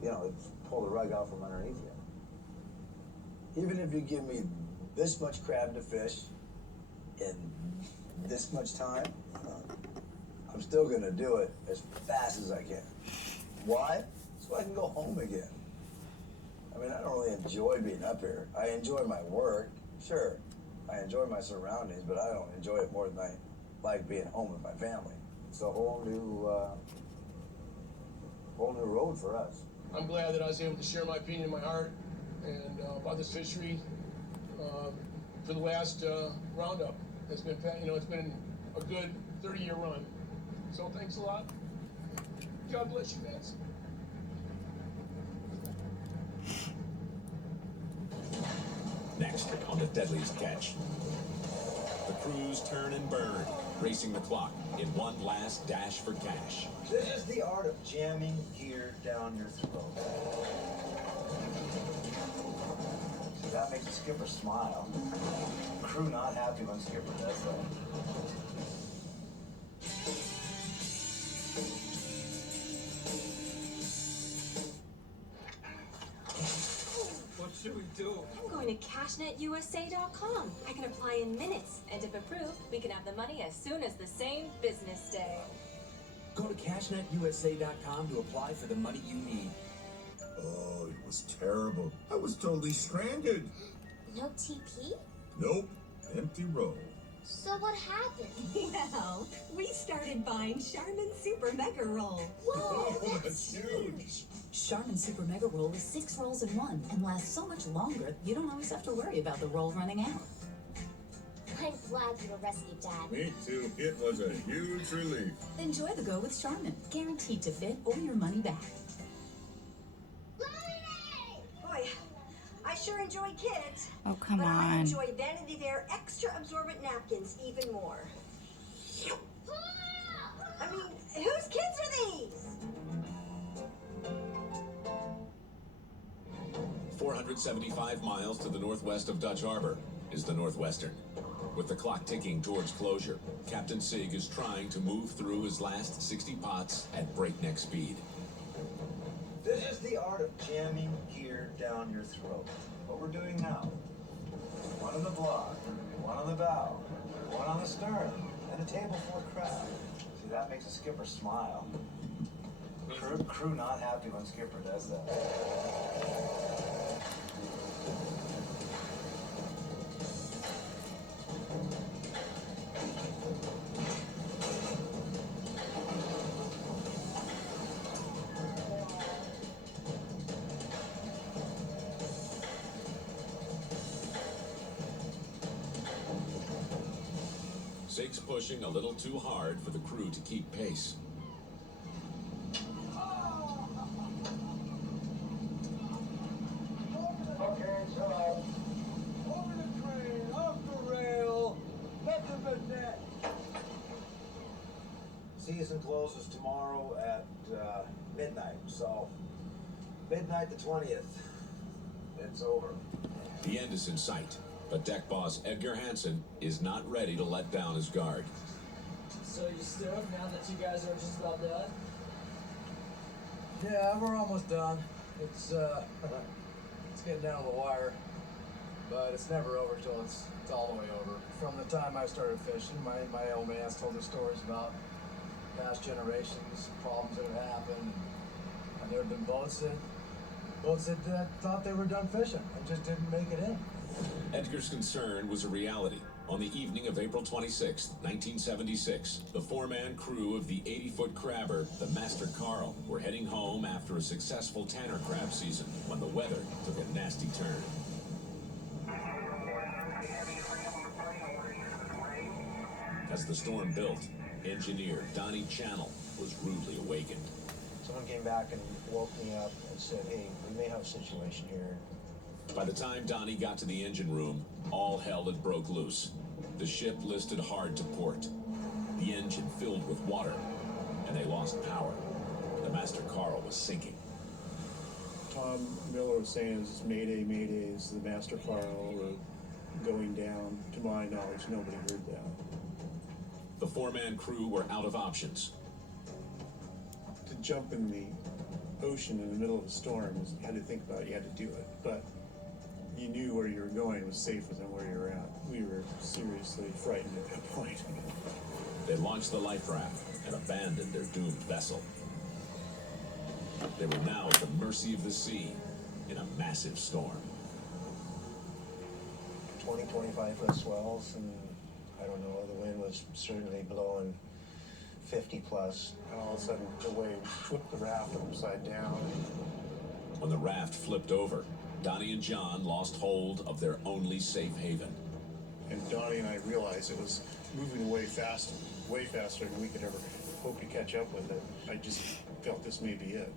you know, pull the rug out from underneath you. Even if you give me this much crab to fish in this much time, I'm still gonna do it as fast as I can. Why? So I can go home again. I mean, I don't really enjoy being up here. I enjoy my work, sure. I enjoy my surroundings, but I don't enjoy it more than I like being home with my family. It's a whole new road for us. I'm glad that I was able to share my opinion, my heart, and about this fishery for the last roundup. It's been, you know, it's been a good 30-year run. So thanks a lot. God bless you guys. Next on the deadliest catch, the crews turn and burn, racing the clock in one last dash for cash. This is the art of jamming gear down your throat. See, that makes the skipper smile. Crew not happy when skipper does that. What should we do? I'm going to CashNetUSA.com. I can apply in minutes, and if approved, we can have the money as soon as the same business day. Go to CashNetUSA.com to apply for the money you need. Oh, it was terrible. I was totally stranded. No TP? Nope, empty roll. So what happened? Well, we started buying Charmin Super Mega Roll. Whoa, that's huge. Charmin Super Mega Roll is 6 rolls in one and lasts so much longer, you don't always have to worry about the roll running out. I'm glad you were rescued, Dad. Me too. It was a huge relief. Enjoy the go with Charmin. Guaranteed to fit or your money back. Boy, I sure enjoy kids. Oh, come but I on. enjoy Vanity Fair extra absorbent napkins even more. I mean, whose kids are these? 475 miles to the northwest of Dutch Harbor is the Northwestern. With the clock ticking towards closure, Captain Sig is trying to move through his last 60 pots at breakneck speed. This is the art of jamming gear down your throat. What we're doing now. One on the block, one on the bow, one on the stern, and a table full of crab. See, that makes the skipper smile. Crew not happy when Skipper does that. Sake's pushing a little too hard for the crew to keep pace. Okay, so over the crane, off the rail, nothing but net. Season closes tomorrow at midnight, so midnight the 20th. It's over. The end is in sight, but deck boss Edgar Hansen is not ready to let down his guard. So you stoked now that you guys are just about done? Yeah, we're almost done. It's getting down to the wire, but it's never over till it's all the way over. From the time I started fishing, my old man's told me stories about past generations, problems that have happened, and there have been boats that thought they were done fishing and just didn't make it in. Edgar's concern was a reality. On the evening of April 26, 1976, the four-man crew of the 80-foot crabber, the Master Carl, were heading home after a successful Tanner crab season when the weather took a nasty turn. As the storm built, engineer Donnie Channel was rudely awakened. Someone came back and woke me up and said, hey, we may have a situation here. By the time Donnie got to the engine room, all hell had broke loose. The ship listed hard to port. The engine filled with water, and they lost power. The Master Carl was sinking. Tom Miller was saying it was Mayday, Mayday, is the Master Carl or going down. To my knowledge, nobody heard that. The four-man crew were out of options. To jump in the ocean in the middle of a storm, you had to think about it, you had to do it. But you knew where you were going was safer than where you were at. We were seriously frightened at that point. They launched the life raft and abandoned their doomed vessel. They were now at the mercy of the sea in a massive storm. 20, 25-foot swells, and I don't know, the wind was certainly blowing 50 plus. And all of a sudden, the wave flipped the raft upside down. When the raft flipped over, Donnie and John lost hold of their only safe haven. And Donnie and I realized it was moving away fast, way faster than we could ever hope to catch up with it. I just felt this may be it.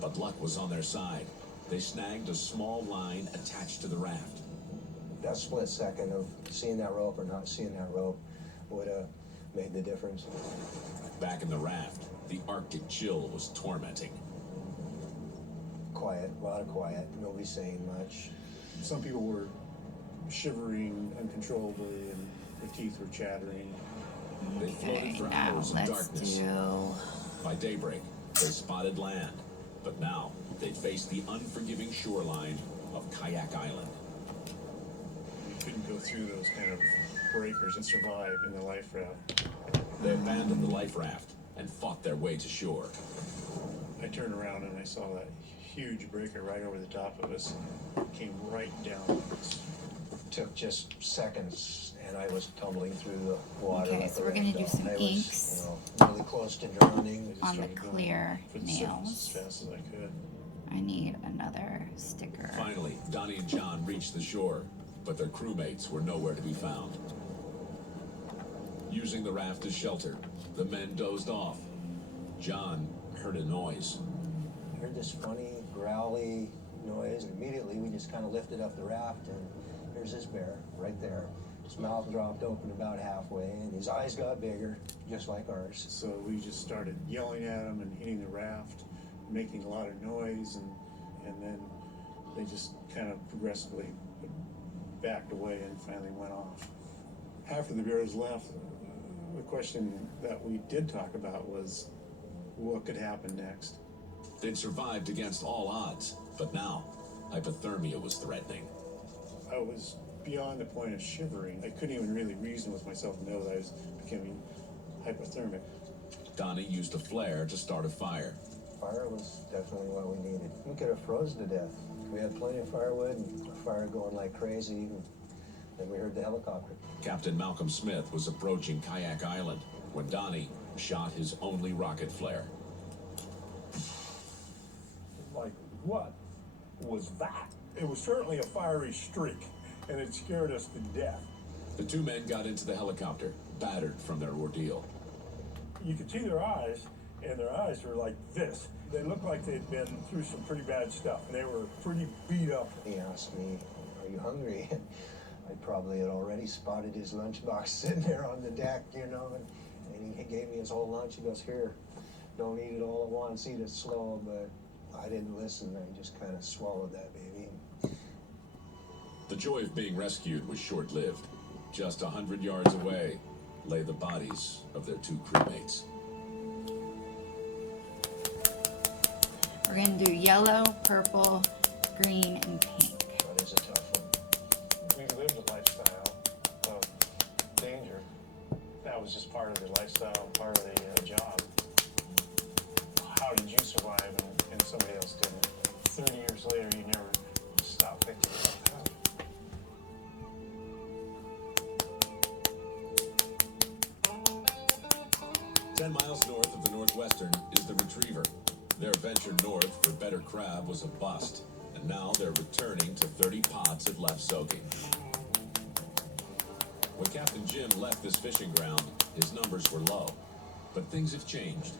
But luck was on their side. They snagged a small line attached to the raft. That split second of seeing that rope or not seeing that rope would have made the difference. Back in the raft, the Arctic chill was tormenting. Quiet, a lot of quiet, nobody saying much. Some people were shivering uncontrollably and their teeth were chattering. They floated for hours in darkness. By daybreak, they spotted land. But now, they faced the unforgiving shoreline of Kayak Island. We couldn't go through those kind of breakers and survive in the life raft. They abandoned the life raft and fought their way to shore. I turned around and I saw that huge breaker right over the top of us. It came right down on us. Took just seconds, and I was tumbling through the water. Okay, so we're going to do some inks really close to drowning. on the clear nails. As fast as I could. I need another sticker. Finally, Donnie and John reached the shore, but their crewmates were nowhere to be found. Using the raft as shelter, the men dozed off. John heard a noise. I heard this funny, growly noise, and immediately we just kind of lifted up the raft, and here's this bear right there. His mouth dropped open about halfway, and his eyes got bigger, just like ours. So we just started yelling at him and hitting the raft, making a lot of noise, and then they just kind of progressively backed away and finally went off. After the bears left, the question that we did talk about was what could happen next. They'd survived against all odds, but now hypothermia was threatening. I was beyond the point of shivering. I couldn't even really reason with myself and know that I was becoming hypothermic. Donnie used a flare to start a fire. Fire was definitely what we needed. We could have frozen to death. We had plenty of firewood and a fire going like crazy, and then we heard the helicopter. Captain Malcolm Smith was approaching Kayak Island when Donnie shot his only rocket flare. Like, what was that? It was certainly a fiery streak, and it scared us to death. The two men got into the helicopter, battered from their ordeal. You could see their eyes, and their eyes were like this. They looked like they'd been through some pretty bad stuff, and they were pretty beat up. He asked me, "Are you hungry?" I probably had already spotted his lunchbox sitting there on the deck, you know, and he gave me his whole lunch. He goes, "Here, don't eat it all at once, eat it slow." But I didn't listen. I just kind of swallowed that baby. The joy of being rescued was short-lived. Just 100 yards away lay the bodies of their two crewmates. We're going to do yellow, purple, green, and pink. That is a tough one. We lived a lifestyle of danger. That was just part of the lifestyle, part of the job. How did you survive and somebody else didn't? 30 years later, you never stop thinking about that. 10 miles north of the Northwestern is the Retriever. Their venture north for better crab was a bust, and now they're returning to 30 pots of left soaking. When Captain Jim left this fishing ground, his numbers were low, but things have changed.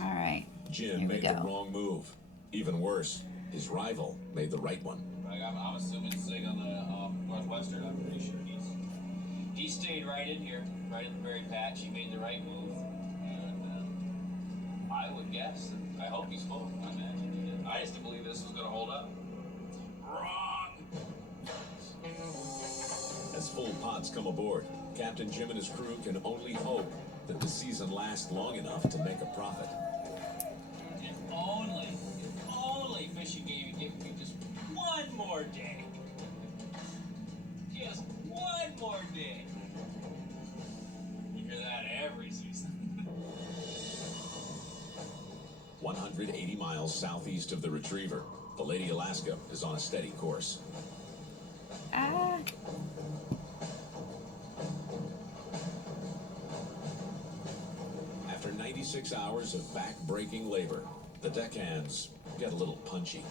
All right. Jim made the wrong move. Even worse, his rival made the right one. I'm assuming Sig on the Northwestern. I'm pretty sure he stayed right in here, right in the berry patch. He made the right move, and I would guess, and I hope he's full. I imagine he did. I used to believe this was going to hold up. Wrong. As full pots come aboard, Captain Jim and his crew can only hope that the season lasts long enough to make a profit. If only Fishing Game would give me just one more day. Just one more day. You hear that every season. 180 miles southeast of the Retriever, the Lady Alaska is on a steady course. After 96 hours of back-breaking labor, the deckhands get a little punchy.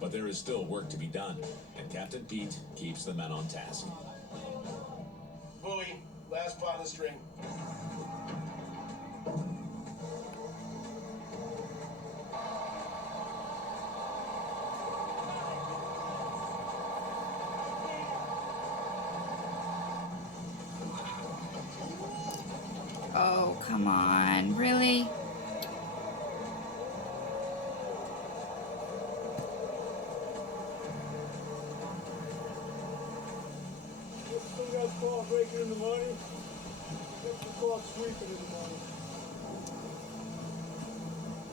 But there is still work to be done, and Captain Pete keeps the men on task. Buoy, last pot in the string. Oh, come on. Really? Some guys call it breaking in the money. Some call it sweeping in the money.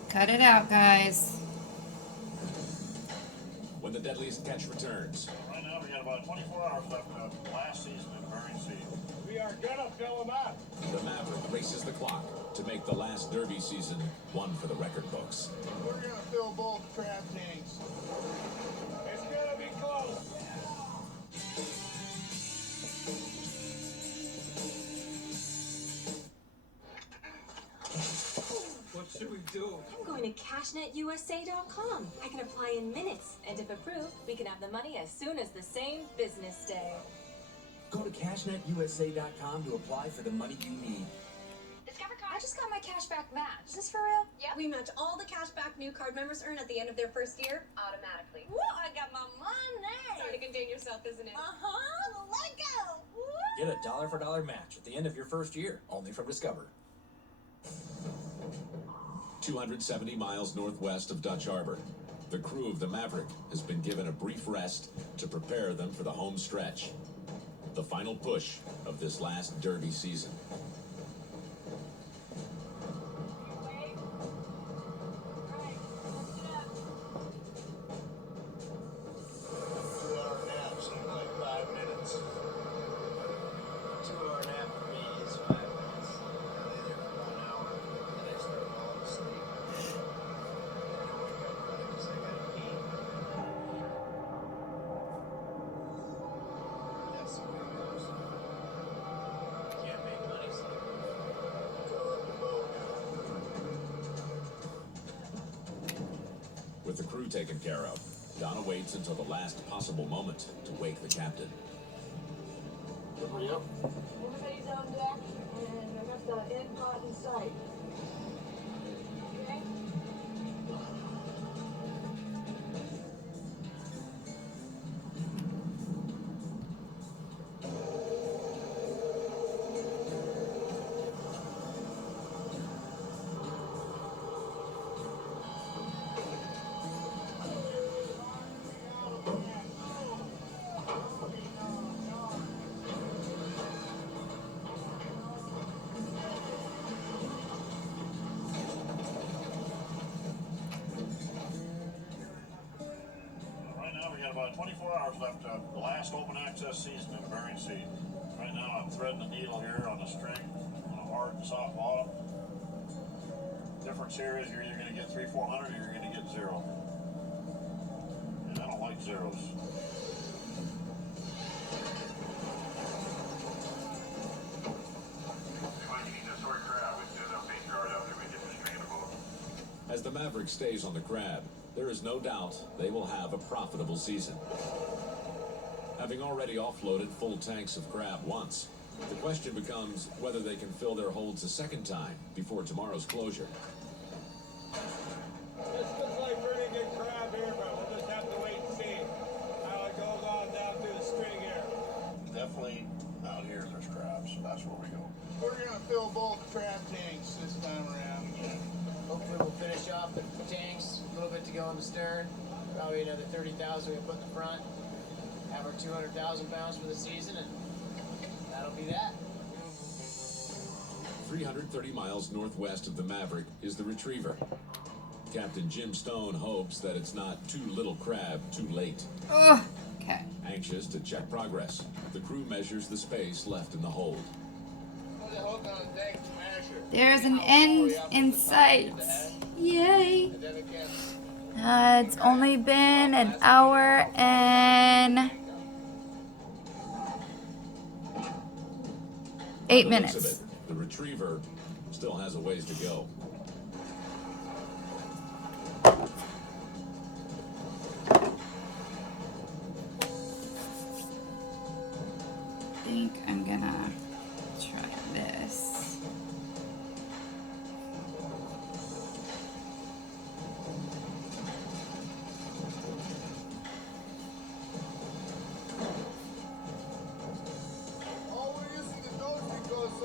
Cut it out, guys. When the deadliest catch returns, Right now we got about 24 hours left of last season in Bering Sea. We are gonna fill them out. the Maverick races the clock to make the last Derby season one for the record books. We're gonna fill both crab tanks. It's gonna be close. What's should we do? I'm going to cashnetusa.com. I can apply in minutes, and if approved, we can have the money as soon as the same business day. Go to cashnetusa.com to apply for the money you need. I just got my cashback match. Is this for real? Yep. We match all the cashback new card members earn at the end of their first year automatically. Woo, I got my money. It's hard to contain yourself, isn't it? Let go. Woo. Get a dollar-for-dollar match at the end of your first year, only from Discover. 270 miles northwest of Dutch Harbor, the crew of the Maverick has been given a brief rest to prepare them for the home stretch, the final push of this last Derby season. With the crew taken care of, Donna waits until the last possible moment to wake the captain. Everybody up? Everybody's on deck, and I got the end pot in sight. Okay? Right now we got about 24 hours left of the last open access season in the Bering Sea. Right now I'm threading the needle here on the string on a hard and soft bottom. Difference here is you're either going to get 300-400 or you're going to get 0. And I don't like zeros. As the Maverick stays on the crab, there is no doubt they will have a profitable season. Having already offloaded full tanks of crab once, the question becomes whether they can fill their holds a second time before tomorrow's closure. This looks like pretty good crab here, but we'll just have to wait and see how it goes on down through the string here. Definitely out here there's crabs, so that's where we go. We're gonna fill both crab tanks this time around. Hopefully we'll finish off the tanks, a little bit to go on the stern, probably another 30,000 we put in the front, have our 200,000 pounds for the season, and that'll be that. 330 miles northwest of the Maverick is the Retriever. Captain Jim Stone hopes that it's not too little crab too late. Ugh. Okay. Anxious to check progress, the crew measures the space left in the hold. There's an end in sight. Yay. It's only been an hour and 8 minutes. The Retriever still has a ways to go. I think I'm gonna try this. Oh, we're using the nose because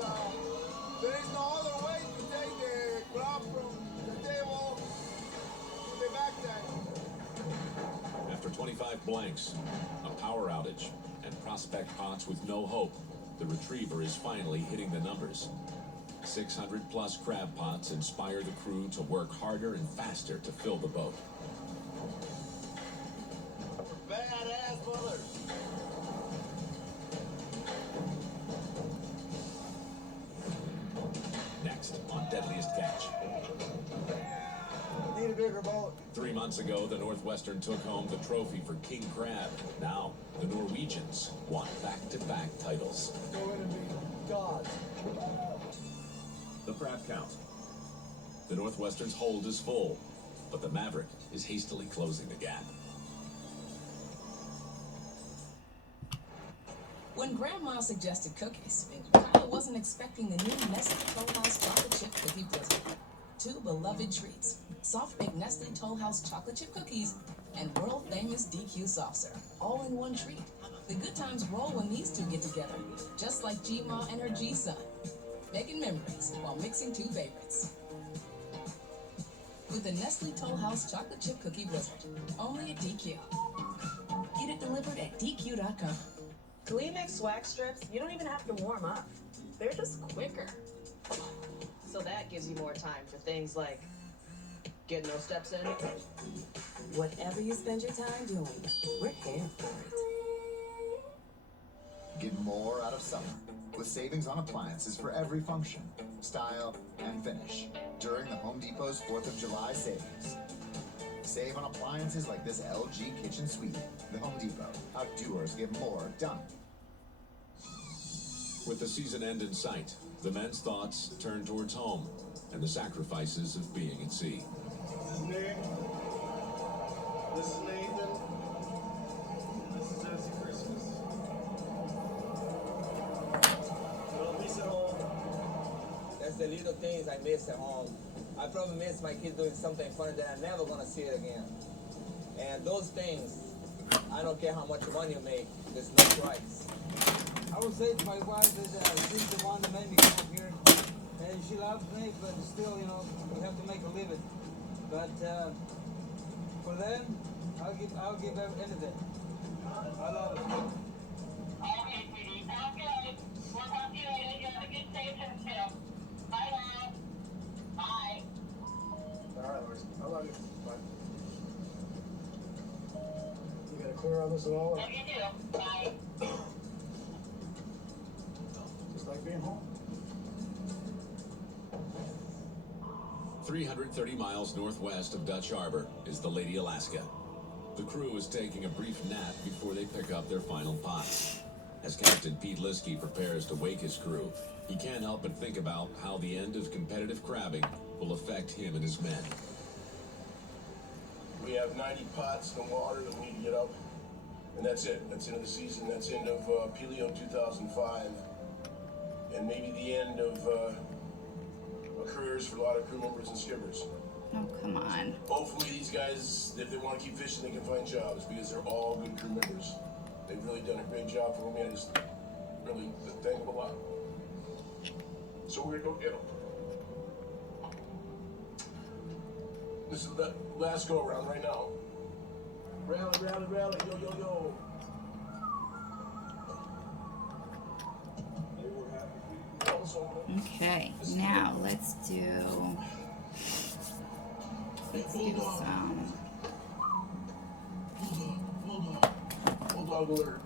there is no other way to take the crab from the table to the back tank. After 25 blanks, a power outage, and prospect pots with no hope, the Retriever is finally hitting the numbers. 600 plus crab pots inspire the crew to work harder and faster to fill the boat. Badass mother. Next on Deadliest Catch. Need a bigger boat. 3 months ago, the Northwestern took home the trophy for King Crab. Now, the Norwegians want back-to-back titles. Go in and be gods. The crab count. The Northwestern's hold is full, but the Maverick is hastily closing the gap. When Grandma suggested cookies, Kyle wasn't expecting the new Nestle Toll House chocolate chip cookie blizzard. Two beloved treats, soft-baked Nestle Toll House chocolate chip cookies and world-famous DQ soft serve, all in one treat. The good times roll when these two get together, just like G-Ma and her G-Son, making memories while mixing two favorites. With the Nestle Toll House chocolate chip cookie blizzard, only at DQ. Get it delivered at DQ.com. Kleenex wax strips, you don't even have to warm up. They're just quicker. So that gives you more time for things like getting those steps in. Whatever you spend your time doing, we're here for it. Get more out of summer with savings on appliances for every function, style, and finish during the Home Depot's 4th of July savings. Save on appliances like this LG kitchen suite. The Home Depot. How doers get more done. With the season end in sight, the men's thoughts turn towards home and the sacrifices of being at sea. This is Nick. This is Nathan. This is Jesse Christmas. Little piece at home. That's the little things I miss at home. I probably miss my kids doing something funny that I'm never gonna see it again. And those things, I don't care how much money you make, there's no price. I would say to my wife that she's the one that made me come up here, and she loves me, but still, you know, we have to make a living. But for them, I'll give anything. I love it. Okay, sweetie. Sounds good. We'll talk to you later. You have a good stay at still. Bye now. Bye. All right, Lord. I love you. Bye. You got to clear on this at all? Yes, you do. Bye. Just like being home. 330 miles northwest of Dutch Harbor is the Lady Alaska. The crew is taking a brief nap before they pick up their final pots. As Captain Pete Liskey prepares to wake his crew, he can't help but think about how the end of competitive crabbing will affect him and his men. We have 90 pots in water that we need to get up, and that's it. That's the end of the season. That's the end of Pelio 2005, and maybe the end of careers for a lot of crew members and skippers. Oh, come on. Hopefully these guys, if they want to keep fishing, they can find jobs, because they're all good crew members. They've really done a great job for me. I just really thank them a lot. So we're gonna go get them. This is the last go around right now. Rally, rally, rally, yo, yo, yo. Okay, now let's do some. Bulldog alert.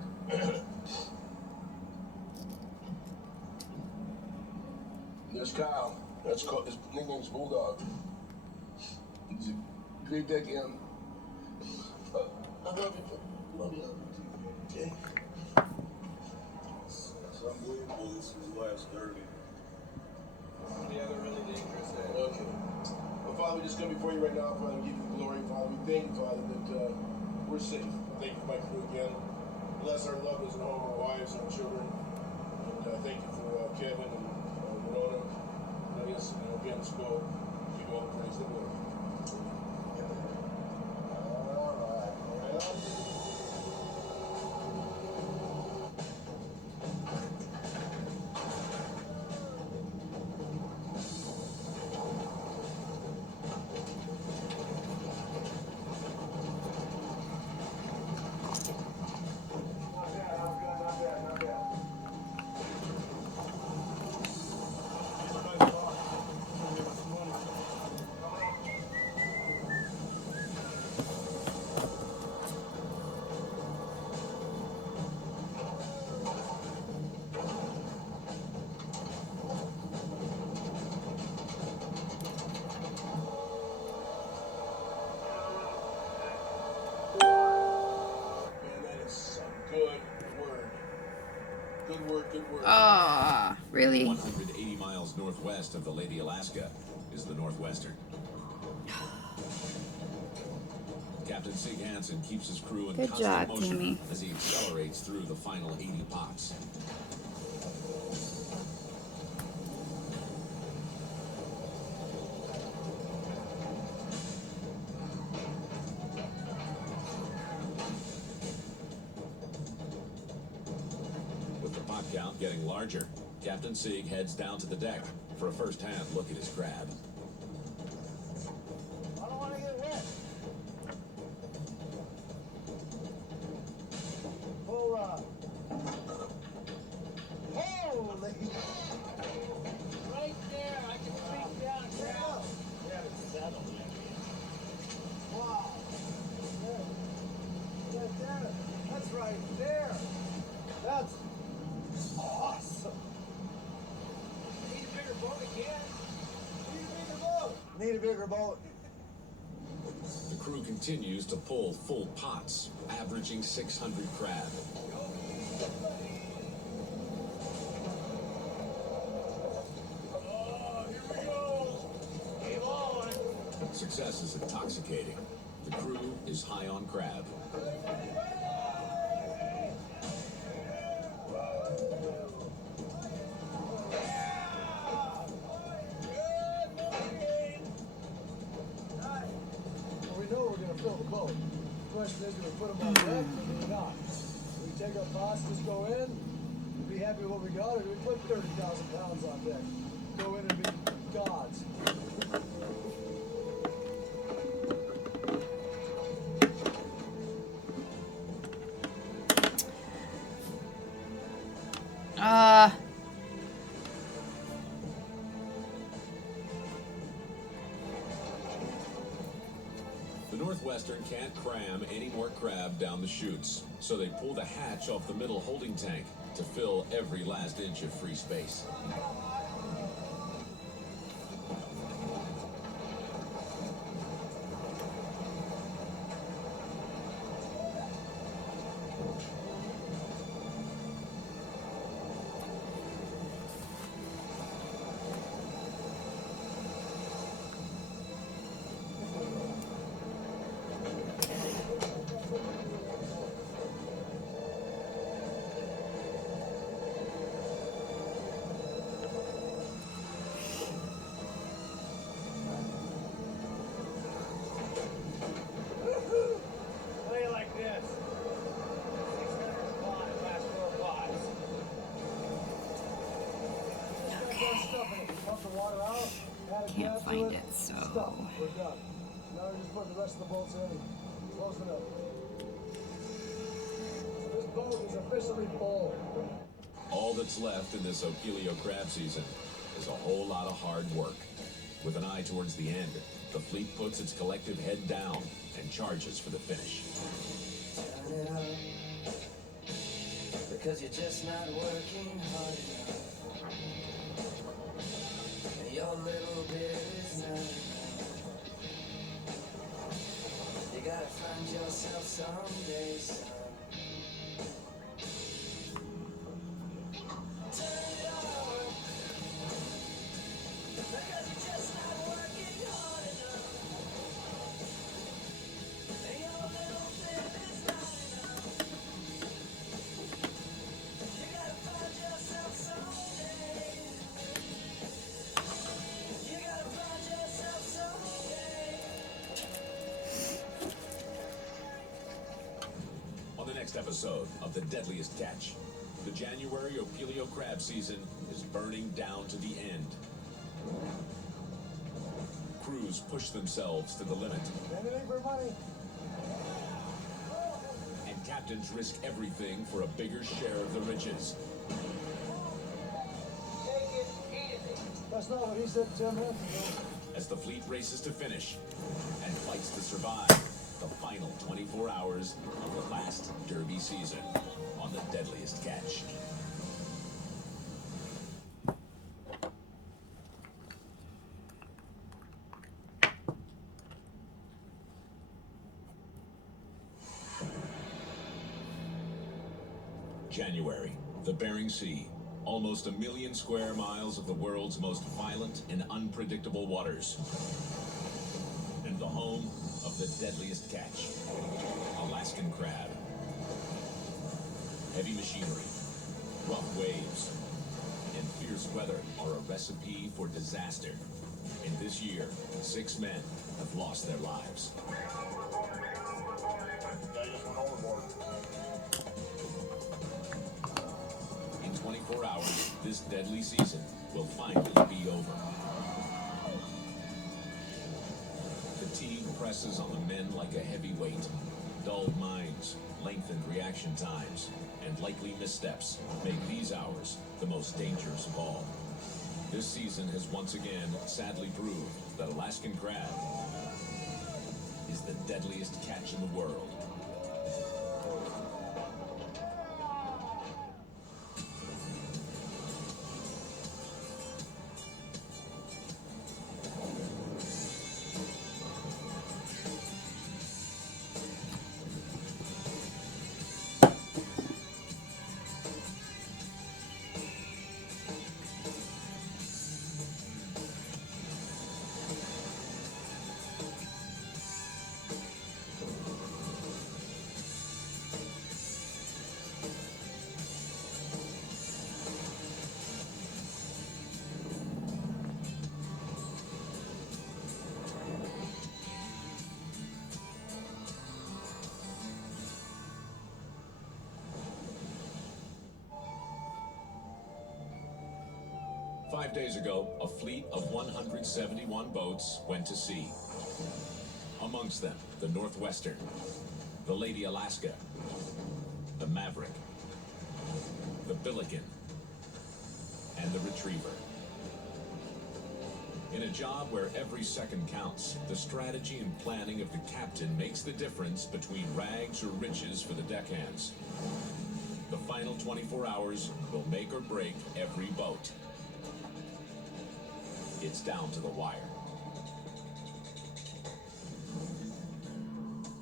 There's Kyle. That's called, his nickname's Bulldog. He's a great deckhand. I love you. Love you. Okay. It's unbelievable. This is the last derby. Yeah, they're really dangerous. Okay. Well, Father, we just come before you right now, Father, we give you the glory, Father. We thank you, Father, that we're safe. Thank you for my crew again. Bless our loved ones at home, our wives, and our children. And thank you for Kevin and Winona. Letting us, again, let's go. Give you all the praise and glory. All right. Oh, really? 180 miles northwest of the Lady Alaska is is the Northwestern. Captain Sig Hansen keeps his crew in Good constant job, motion Timmy. as he accelerates through the final 80 pots. With the pot count getting larger, Captain Sig heads down to the deck for a first-hand look at his crab. I don't want to get wet. Pull up. Holy! Right there, I can reach down and grab. Yeah, it's settled. Wow. Right there. That's right there. That's awesome. Need a bigger boat again? Need a bigger boat. Need a bigger boat. The crew continues to pull full pots, averaging 600 crab. Oh, here we go. Keep on. Success is intoxicating. The crew is high on crab. Well, we know we're going to fill the boat. The question is, do we put them on deck or do we not? Do we take our pots, just go in, be happy with what we got, or do we put 30,000 pounds on deck? Go in and be gods. The Northwestern can't cram any more crab down the chutes, so they pull the hatch off the middle holding tank to fill every last inch of free space. How do you like this? 600 pot, last 4 pots. Pump the water out, add a Can't gas to find it, it, so- stop. We're done. Now we're just putting the rest of the bolts in and closing it up. This boat is officially full. All that's left in this Opelio crab season is a whole lot of hard work. With an eye towards the end, the fleet puts its collective head down and charges for the finish. Turn it up, because you're just not working hard enough. And your little bit is not enough. You gotta find yourself someday, son. Turn it on, because you're just not working hard enough. And your little bit is not enough. You gotta find yourself someday. You gotta find yourself someday. On the next episode of The Deadliest Catch, the January Opelio crab season is burning down to the end. Crews push themselves to the limit, Anything for money. and captains risk everything for a bigger share of the riches. That's not what he said 10 minutes ago. As the fleet races to finish and fights to survive the final 24 hours of the last Derby season on The Deadliest Catch. January, the Bering Sea, Almost 1 million square miles of the world's most violent and unpredictable waters. And the home of the deadliest catch, Alaskan crab. Heavy machinery, rough waves, and fierce weather are a recipe for disaster. And this year, 6 men have lost their lives. Guy just went overboard. In 24 hours, this deadly season will finally be over. Fatigue presses on the men like a heavy weight. Dulled minds, lengthened reaction times, and likely missteps make these hours the most dangerous of all. This season has once again sadly proved that Alaskan crab is the deadliest catch in the world. Five days ago, a fleet of 171 boats went to sea. Amongst them, the Northwestern, the Lady Alaska, the Maverick, the Billiken, and the Retriever. In a job where every second counts, the strategy and planning of the captain makes the difference between rags or riches for the deckhands. The final 24 hours will make or break every boat. It's down to the wire.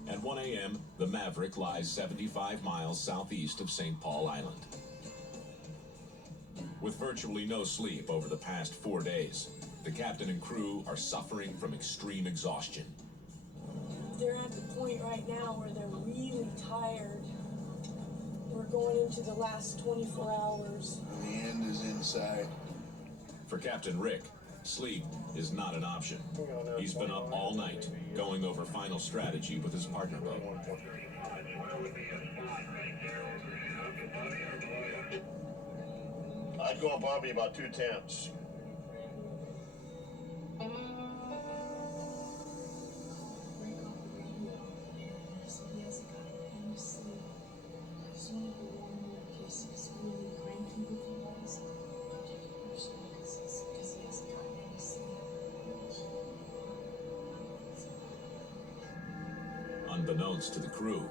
At 1 a.m., the Maverick lies 75 miles southeast of St. Paul Island. With virtually no sleep over the past 4 days, the captain and crew are suffering from extreme exhaustion. They're at the point right now where they're really tired. We're going into the last 24 hours. The end is in sight. For Captain Rick, sleep is not an option. He's been up all night, going over final strategy with his partner boat. I'd go up Bobby about 2 temps. Unbeknownst to the crew,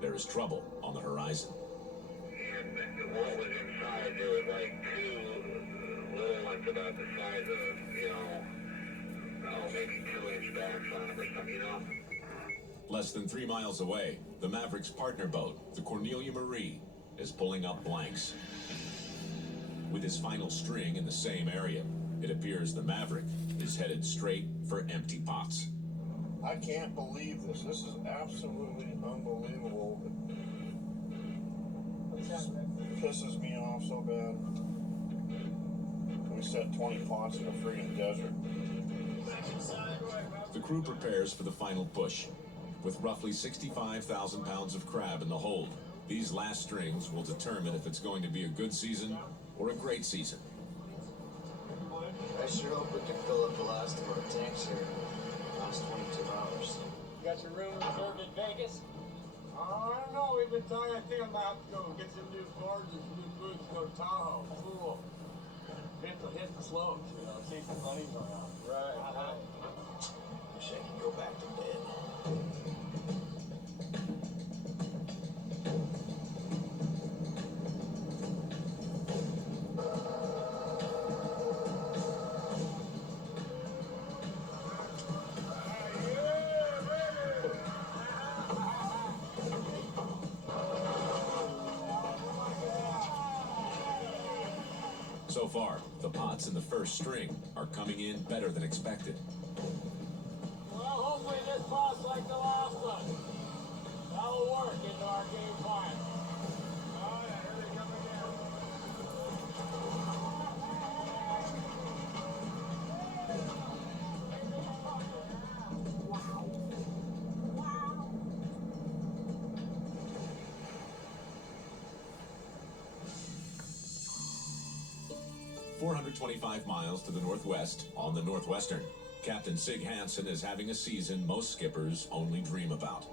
there is trouble on the horizon. What was inside, there was like 2 little ones about the size of, maybe 2-inch backs on them or something, Less than 3 miles away, the Maverick's partner boat, the Cornelia Marie, is pulling up blanks. With his final string in the same area, it appears the Maverick is headed straight for empty pots. I can't believe this. This is absolutely unbelievable. It pisses me off so bad. We set 20 pots in a friggin' desert. The crew prepares for the final push. With roughly 65,000 pounds of crab in the hold, these last strings will determine if it's going to be a good season or a great season. I sure hope we can fill up the last of our tanks here in the last 22 hours. You got your room reserved in Vegas? I don't know. We've been talking. I think I'm gonna have to go get some new cards and some new boots to go to Tahoe. Cool. Hit the slopes, see some bunnies around. Right. Wish I could go back to bed. So far, the pots in the first string are coming in better than expected. Well, hopefully this pot's like the last one. That'll work into our game plan. Oh yeah, here they come again. Wow. 425 miles to the northwest, on the Northwestern, Captain Sig Hansen is having a season most skippers only dream about.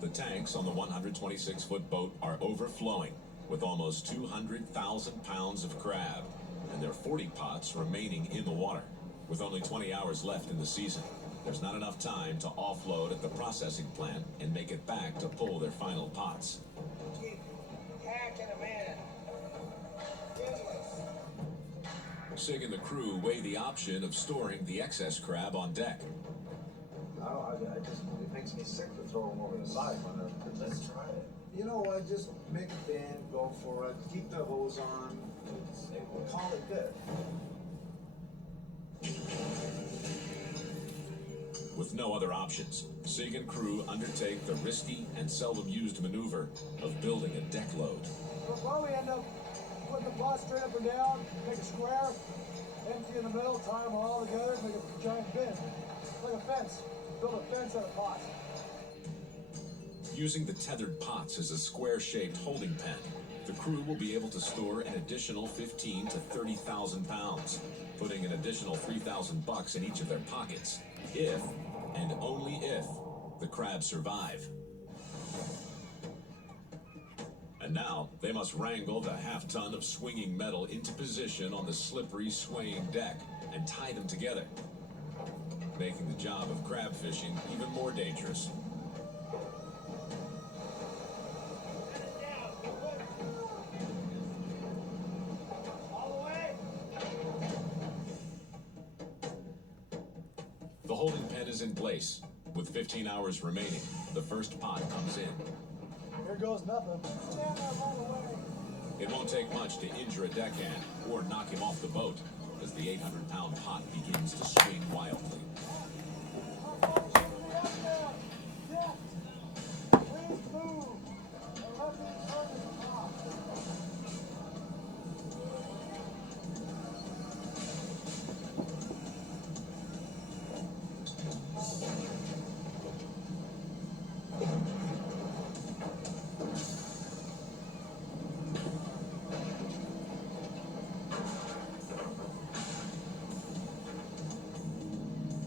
The tanks on the 126-foot boat are overflowing with almost 200,000 pounds of crab, and there are 40 pots remaining in the water. With only 20 hours left in the season, there's not enough time to offload at the processing plant and make it back to pull their final pots. Keep hacking them in. Sig and the crew weigh the option of storing the excess crab on deck. It makes me sick to throw them over the side when they're. Let's try it. You know what? Just make a bend, go for it, keep the hose on, we'll call it good. With no other options, Sig and crew undertake the risky and seldom used maneuver of building a deck load. Well, we end up putting the pot straight up and down, make a square, empty in the middle, tie them all together, make a giant bin. Like a fence. Build a fence out of pots. Using the tethered pots as a square-shaped holding pen, the crew will be able to store an additional 15 to 30,000 pounds, putting an additional $3,000 in each of their pockets, if, and only if, the crabs survive. And now, they must wrangle the half-ton of swinging metal into position on the slippery, swaying deck and tie them together, making the job of crab fishing even more dangerous. The holding pen is in place. With 15 hours remaining, the first pot comes in. Here goes nothing. It won't take much to injure a deckhand or knock him off the boat as the 800-pound pot begins to swing wildly.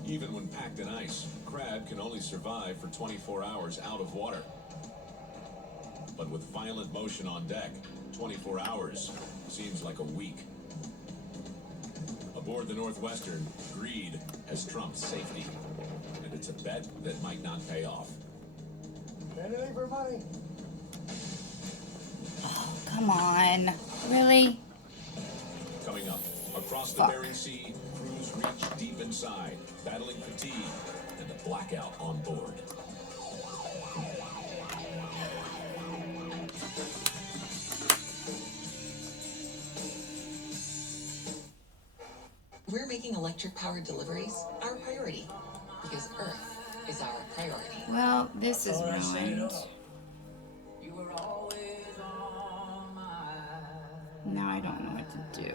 Even when packed in ice, crab can only survive for 24 hours out of water. But with violent motion on deck, 24 hours seems like a week. Aboard the Northwestern, greed has trumped safety, and it's a bet that might not pay off. Anything for money. Oh, come on. Really? Coming up, across the Bering Sea, crews reach deep inside, battling fatigue and a blackout on board. We're making electric-powered deliveries our priority because Earth is our priority. Well, this is ruined. Now I don't know what to do.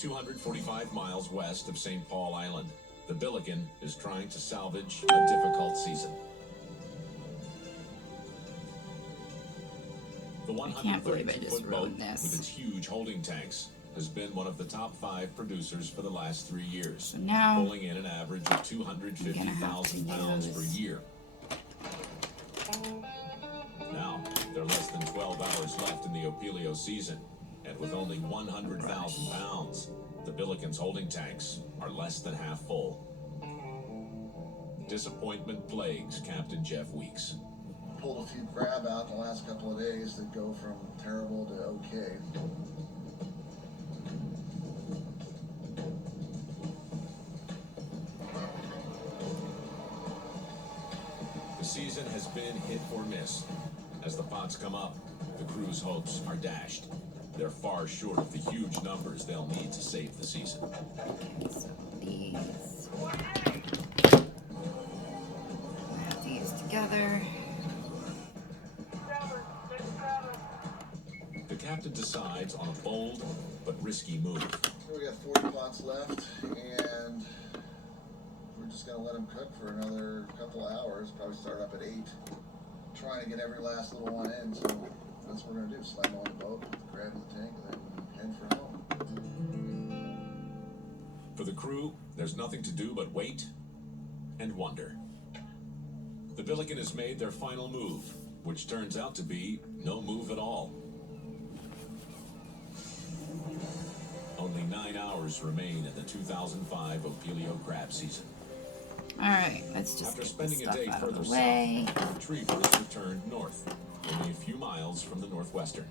.245 miles west of St. Paul Island, the Billiken is trying to salvage a difficult season. The 132-foot boat with its huge holding tanks has been one of the top 5 producers for the last 3 years, pulling in an average of 250,000 pounds per year. Now, there There are less than 12 hours left in the Opelio season, and with only 100,000 pounds, the Billiken's holding tanks are less than half full. Disappointment plagues Captain Jeff Weeks. Pulled a few crab out in the last couple of days that go from terrible to okay. The season has been hit or miss. As the pots come up, the crew's hopes are dashed. They're far short of the huge numbers they'll need to save the season. So these. Put these together. The captain decides on a bold but risky move. We got 40 pots left, and we're just gonna let them cook for another couple of hours. Probably start up at 8, trying to get every last little one in. So that's what we're gonna do: slam on the boat, grab the tank, and then head for home. For the crew, there's nothing to do but wait and wonder. The Billiken has made their final move, which turns out to be no move at all. Only 9 hours remain in the 2005 Opelio crab season. All right, let's just After get spending this a stuff day out of further the way. south, the retrievers returned north, only a few miles from the Northwestern.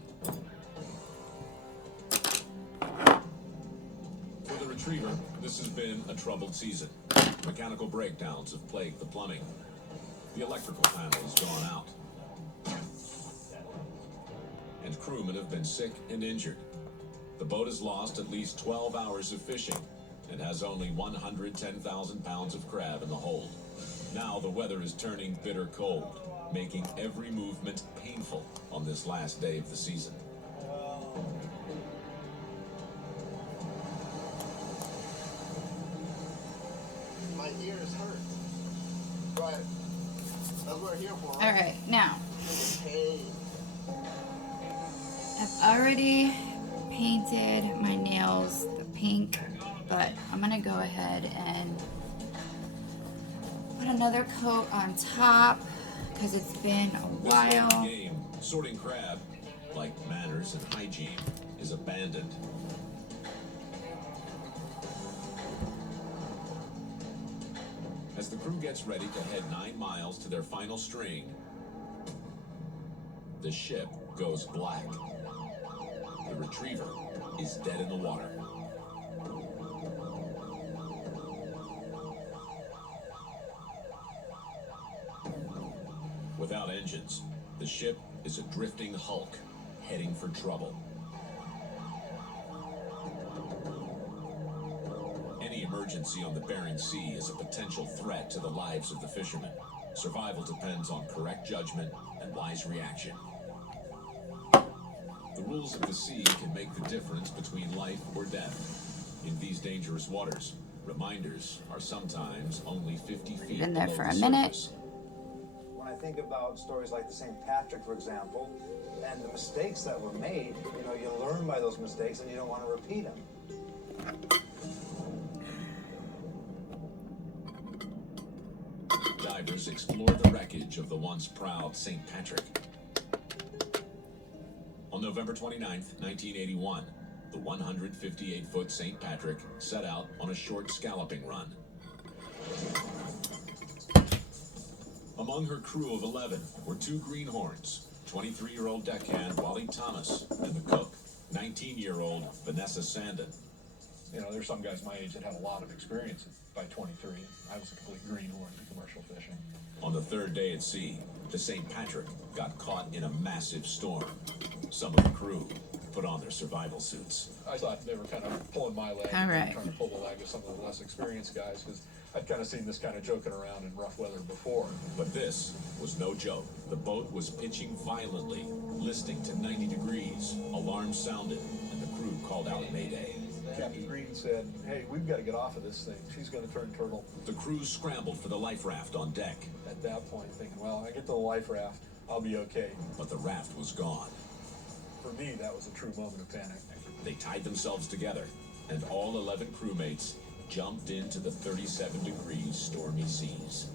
For the retriever, this has been a troubled season. Mechanical breakdowns have plagued the plumbing. The electrical panel has gone out. And crewmen have been sick and injured. The boat has lost at least 12 hours of fishing and has only 110,000 pounds of crab in the hold. Now the weather is turning bitter cold, making every movement painful on this last day of the season. My ears hurt. But that's what we're here for. All right, now Hey. I've already painted my nails the pink, but I'm gonna go ahead and put another coat on top because it's been a while. This game, sorting crab, like manners and hygiene, is abandoned. As the crew gets ready to head 9 miles to their final string, the ship goes black. The retriever is dead in the water. Without engines, the ship is a drifting hulk heading for trouble. Any emergency on the Bering Sea is a potential threat to the lives of the fishermen. Survival depends on correct judgment and wise reaction. The rules of the sea can make the difference between life or death. In these dangerous waters, reminders are sometimes only 50 feet Been there below for the a minute. surface. When I think about stories like the St. Patrick, for example, and the mistakes that were made, you know, you learn by those mistakes and you don't want to repeat them. Divers explore the wreckage of the once proud St. Patrick. On November 29th, 1981, the 158-foot St. Patrick set out on a short scalloping run. Among her crew of 11 were 2 greenhorns, 23-year-old deckhand Wally Thomas and the cook, 19-year-old Vanessa Sandin. You know, there's some guys my age that have a lot of experience by 23. I was a complete greenhorn in commercial fishing. On the 3rd day at sea, the St. Patrick got caught in a massive storm. Some of the crew put on their survival suits. I thought they were kind of pulling my leg, All right. trying to pull the leg of some of the less experienced guys, because I'd kind of seen this kind of joking around in rough weather before. But this was no joke. The boat was pitching violently, listing to 90 degrees. Alarms sounded, and the crew called out Mayday. Captain Green said, "Hey, we've got to get off of this thing. She's going to turn turtle." The crew scrambled for the life raft on deck. At that point, thinking, well, I get to the life raft, I'll be okay. But the raft was gone. For me, that was a true moment of panic. They tied themselves together, and all 11 crewmates jumped into the 37 degrees stormy seas.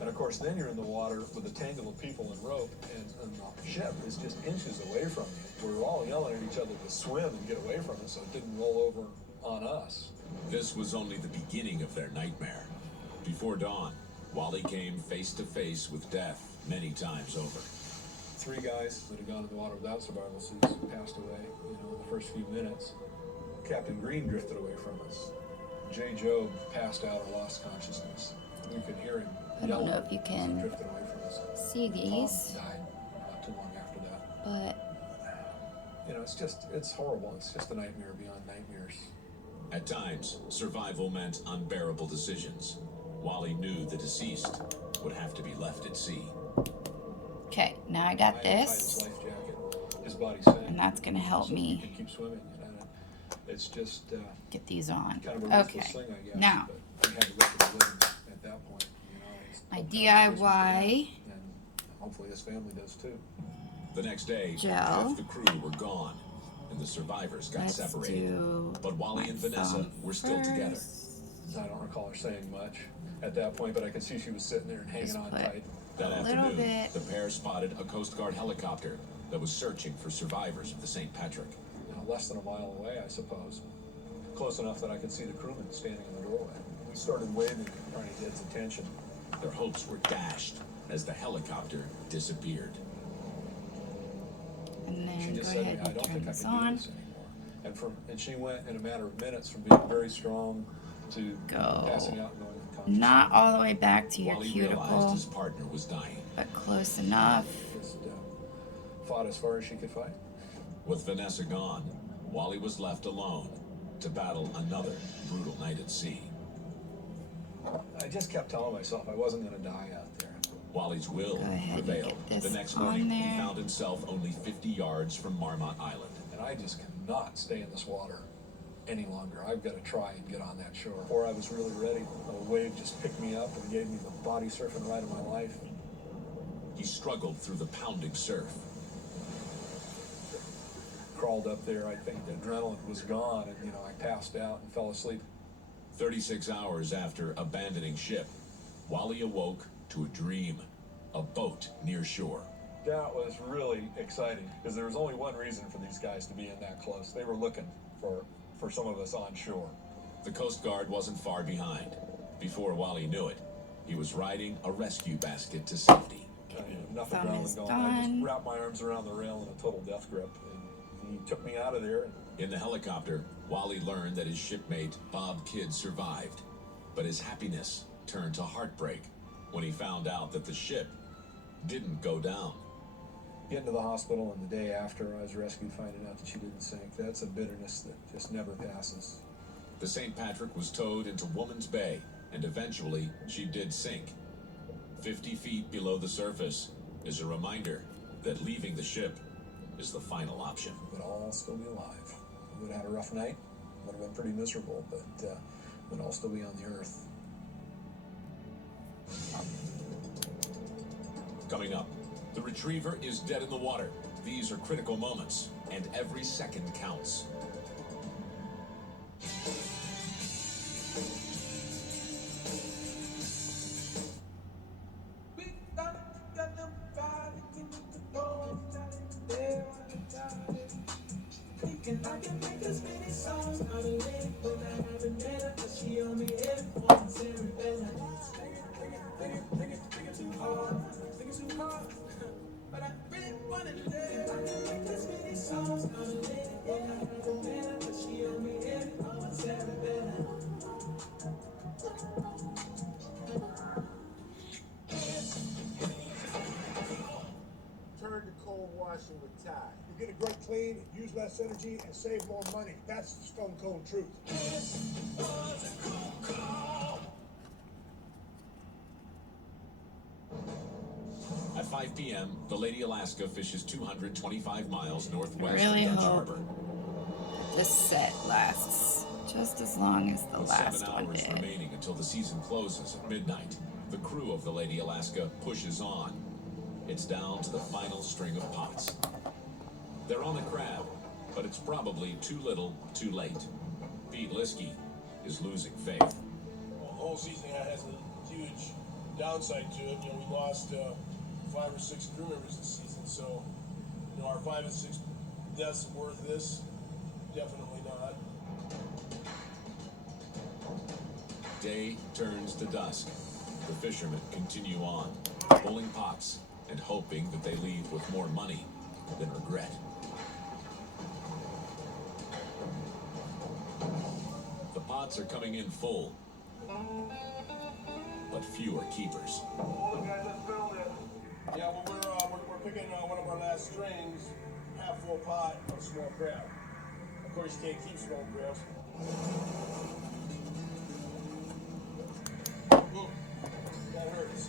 And of course, then you're in the water with a tangle of people and rope, and the ship is just inches away from you. We were all yelling at each other to swim and get away from it so it didn't roll over on us. This was only the beginning of their nightmare. Before dawn, Wally came face to face with death many times over. 3 guys that had gone in the water without survival suits passed away, in the first few minutes. Captain Green drifted away from us. J. Job passed out or lost consciousness. We could hear him I don't know if you can drifted away from us. see these, Tom died not too long after that. but it's horrible. It's just a nightmare beyond nightmares. At times, survival meant unbearable decisions. Wally knew the deceased would have to be left at sea. okay, now I got this, Life jacket. His body's sank. and that's gonna help So he me could keep swimming. It's just get these on. kind of a ruthless Okay, thing, I guess. now But we had to look at the living at that point. my DIY And hopefully his family does too. The next day, Gel. half the crew were gone, and the survivors got Let's separated. do But Wally and my Vanessa thumb were still together. I don't recall her saying much at that point, but I could see she was sitting there and hanging Just on put tight. That a little afternoon, bit. the pair spotted a Coast Guard helicopter that was searching for survivors of the St. Patrick. Less than a mile away, I suppose. Close enough that I could see the crewman standing in the doorway. We started waving, trying to get his attention. Their hopes were dashed as the helicopter disappeared. and She then go just said to me, ahead I and don't turn think I this can do on. this anymore. And she went in a matter of minutes from being very strong to passing out and going unconscious. Not all the way back to your Wally realized cuticle, his partner was dying. but close enough. Just fought as far as she could fight. With Vanessa gone, Wally was left alone to battle another brutal night at sea. I just kept telling myself I wasn't going to die out there. Wally's will Go ahead and prevailed. get The this next on morning, he there. found himself only 50 yards from Marmot Island. And I just cannot stay in this water any longer. I've got to try and get on that shore. Before I was really ready, a wave just picked me up and gave me the body surfing ride of my life. He struggled through the pounding surf. Crawled up there, I think the adrenaline was gone, and I passed out and fell asleep. 36 hours after abandoning ship, Wally awoke to a dream, a boat near shore. That was really exciting, because there was only one reason for these guys to be in that close. They were looking for some of us on shore. The Coast Guard wasn't far behind. Before Wally knew it, he was riding a rescue basket to safety. Nothing Thumb growling is going on. I just done. wrapped my arms around the rail in a total death grip, and he took me out of there. In the helicopter, Wally learned that his shipmate, Bob Kidd, survived. But his happiness turned to heartbreak when he found out that the ship didn't go down. Getting to the hospital, and the day after I was rescued, finding out that she didn't sink. That's a bitterness that just never passes. The St. Patrick was towed into Woman's Bay, and eventually she did sink. 50 feet below the surface is a reminder that leaving the ship is the final option. We'd all still be alive. We would have had a rough night. Would have been pretty miserable, but we'd all still be on the earth. Coming up, the retriever is dead in the water. These are critical moments, and every second counts. Turn to cold washing with Tide. You get a great clean, use less energy, and save more money. That's the stone cold truth. At 5 p.m., the Lady Alaska fishes 225 miles northwest Really of Dutch hope Harbor. this set lasts just as long as the With last 7 one hours did. remaining until the season closes at midnight, the crew of the Lady Alaska pushes on. It's down to the final string of pots. They're on a crab, but it's probably too little, too late. Pete Liskey is losing faith. The whole season has a huge downside to it. You know, we lost 5 or 6 crew members this season, so you know, are 5 and 6 deaths worth this? Definitely not. Day turns to dusk. The fishermen continue on, pulling pots and hoping that they leave with more money than regret. The pots are coming in full, but fewer keepers. Yeah, well, we're picking one of our last strings, half full pot of small crab. Of course, you can't keep small crabs. That hurts.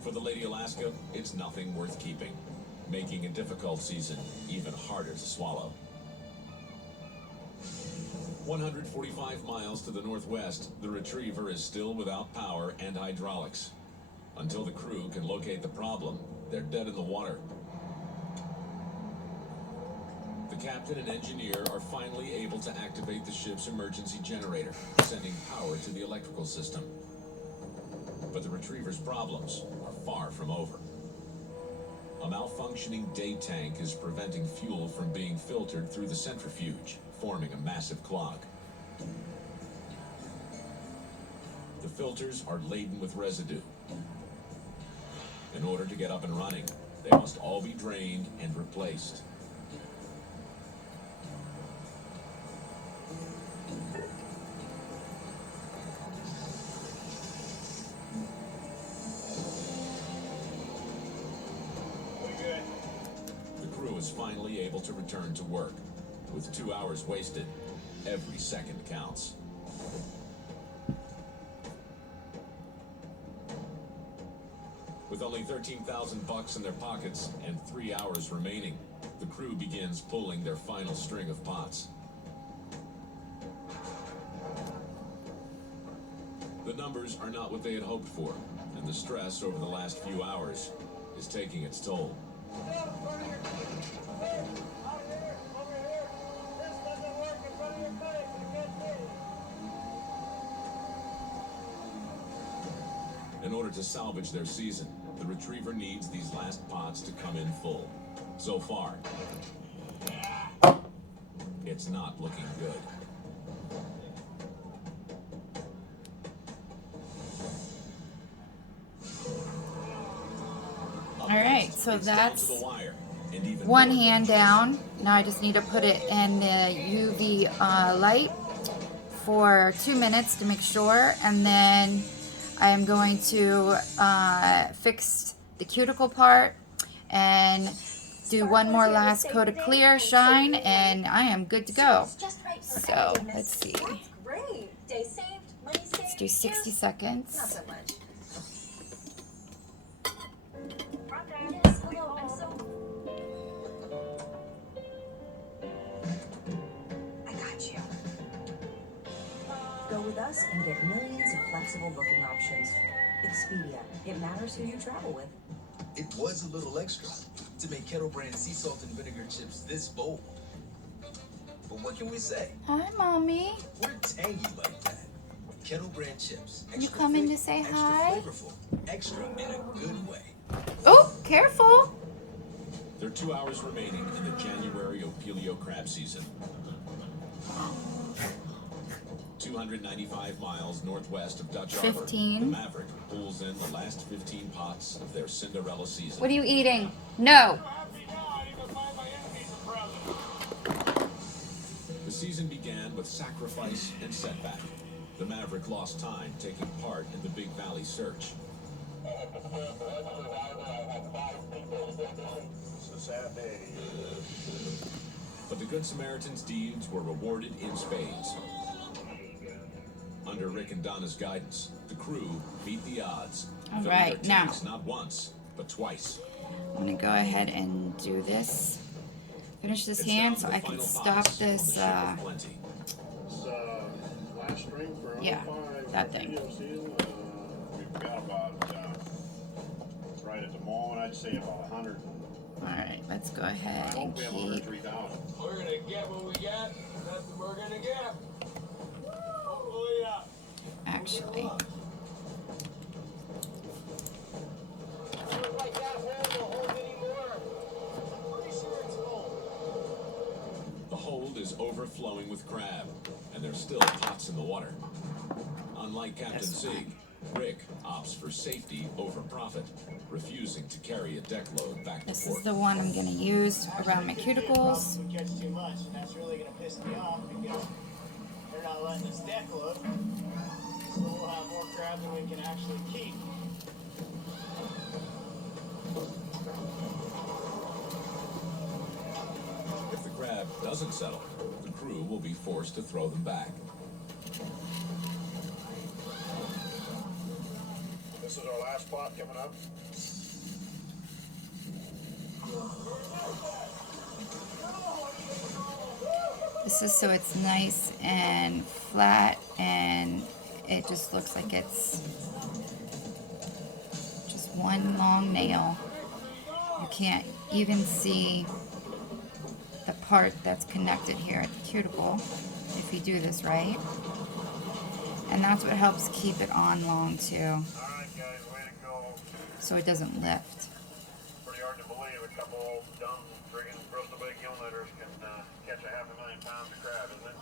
For the Lady Alaska, it's nothing worth keeping, making a difficult season even harder to swallow. 145 miles to the northwest, the Retriever is still without power and hydraulics. Until the crew can locate the problem, they're dead in the water. The captain and engineer are finally able to activate the ship's emergency generator, sending power to the electrical system. But the Retriever's problems are far from over. A malfunctioning day tank is preventing fuel from being filtered through the centrifuge, forming a massive clog. The filters are laden with residue. In order to get up and running, they must all be drained and replaced. The crew is finally able to return to work. With 2 hours wasted, every second counts. With only $13,000 in their pockets and 3 hours remaining, the crew begins pulling their final string of pots. The numbers are not what they had hoped for, and the stress over the last few hours is taking its toll. In order to salvage their season, the Retriever needs these last pots to come in full. So far, it's not looking good. All right, so that's one hand down. Now I just need to put it in the UV light for 2 minutes to make sure, and then I am going to fix the cuticle part and do one more last coat of clear shine, and I am good to go. So let's see. Let's do 60 seconds. Not so much. I got you. Go with us and get millions of flexible booking options. Expedia. It matters who you travel with. It was a little extra to make Kettle Brand sea salt and vinegar chips this bold. But what can we say? Hi, Mommy. We're tangy like that. Kettle Brand chips. You coming to say hi? Extra flavorful. Extra in a good way. Oh, careful. There are 2 hours remaining in the January Opelio crab season. 295 miles northwest of Dutch Harbor, 15. the Maverick pulls in the last 15 pots of their Cinderella season. What are you eating? No. The season began with sacrifice and setback. The Maverick lost time taking part in the Big Valley search. It's a sad day. But the Good Samaritan's deeds were rewarded in spades. Under Rick and Donna's guidance, the crew beat the odds. All filling right, their tanks now. not once, but twice. I'm going to go ahead and do this. Finish this It's hand down so to the I can final stop pots on the this. ship of plenty. Last string for Yeah, 05 that thing. video season. We've got about, right at the moment, I'd say about 100. Alright, let's go ahead I and hope we have keep. 103,000. We're gonna get what we got. That's what we're gonna get. Hopefully, Actually, still pots in the water. Unlike Captain This Sig, Rick opts for safety over profit, refusing to carry a deck load back to This port. is the one I'm going to use around my cuticles. We catch too much, and that's really going to piss me off because they're not letting us deck load. So we'll have more crab than we can actually keep. If the crab doesn't settle, the crew will be forced to throw them back. This is our last spot coming up. This is so it's nice and flat, and it just looks like it's just one long nail. You can't even see the part that's connected here at the cuticle if you do this right. And that's what helps keep it on long too. Alright guys, way to go. So it doesn't lift. Pretty hard to believe a couple dumb friggin' bristol bait gill netters can catch 500,000 pounds of crab, isn't it?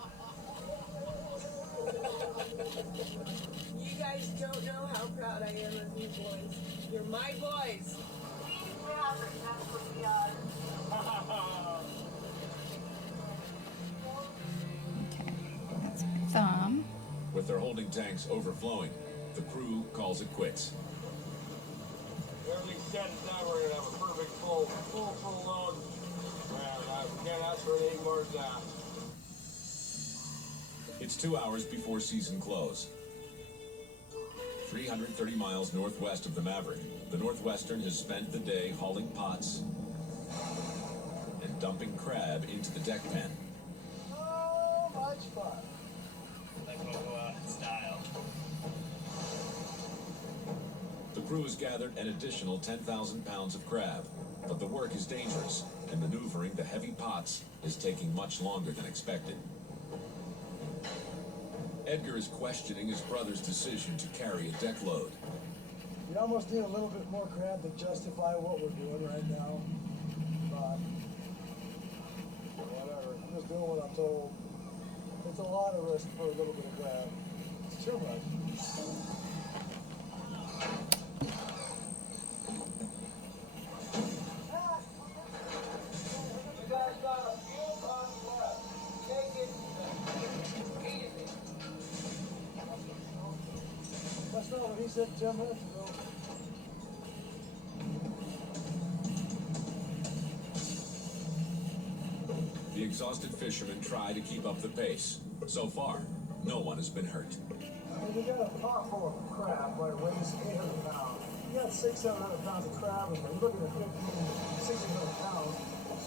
You guys don't know how proud I am of you boys. You're my boys. Okay, that's my thumb. With their holding tanks overflowing, the crew calls it quits. Everything's set and done. We're gonna have a perfect full load. And we can't ask for anything more than that. It's 2 hours before season close. 330 miles northwest of the Maverick, the Northwestern has spent the day hauling pots and dumping crab into the deck pen. Oh, much fun. Like we'll go out in style. The crew has gathered an additional 10,000 pounds of crab, but the work is dangerous, and maneuvering the heavy pots is taking much longer than expected. Edgar is questioning his brother's decision to carry a deck load. You almost need a little bit more crab to justify what we're doing right now. But whatever. I'm just doing what I'm told. It's a lot of risk for a little bit of crab. It's too much. You guys got a few tons left. Take it easy. That's not what he said 10 minutes ago. The exhausted fishermen try to keep up the pace. So far, no one has been hurt. I mean, you got a pot full of crab, but it weighs 800 pounds. You got 600-700 pounds of crab, and you're looking at 1,500-1,600 pounds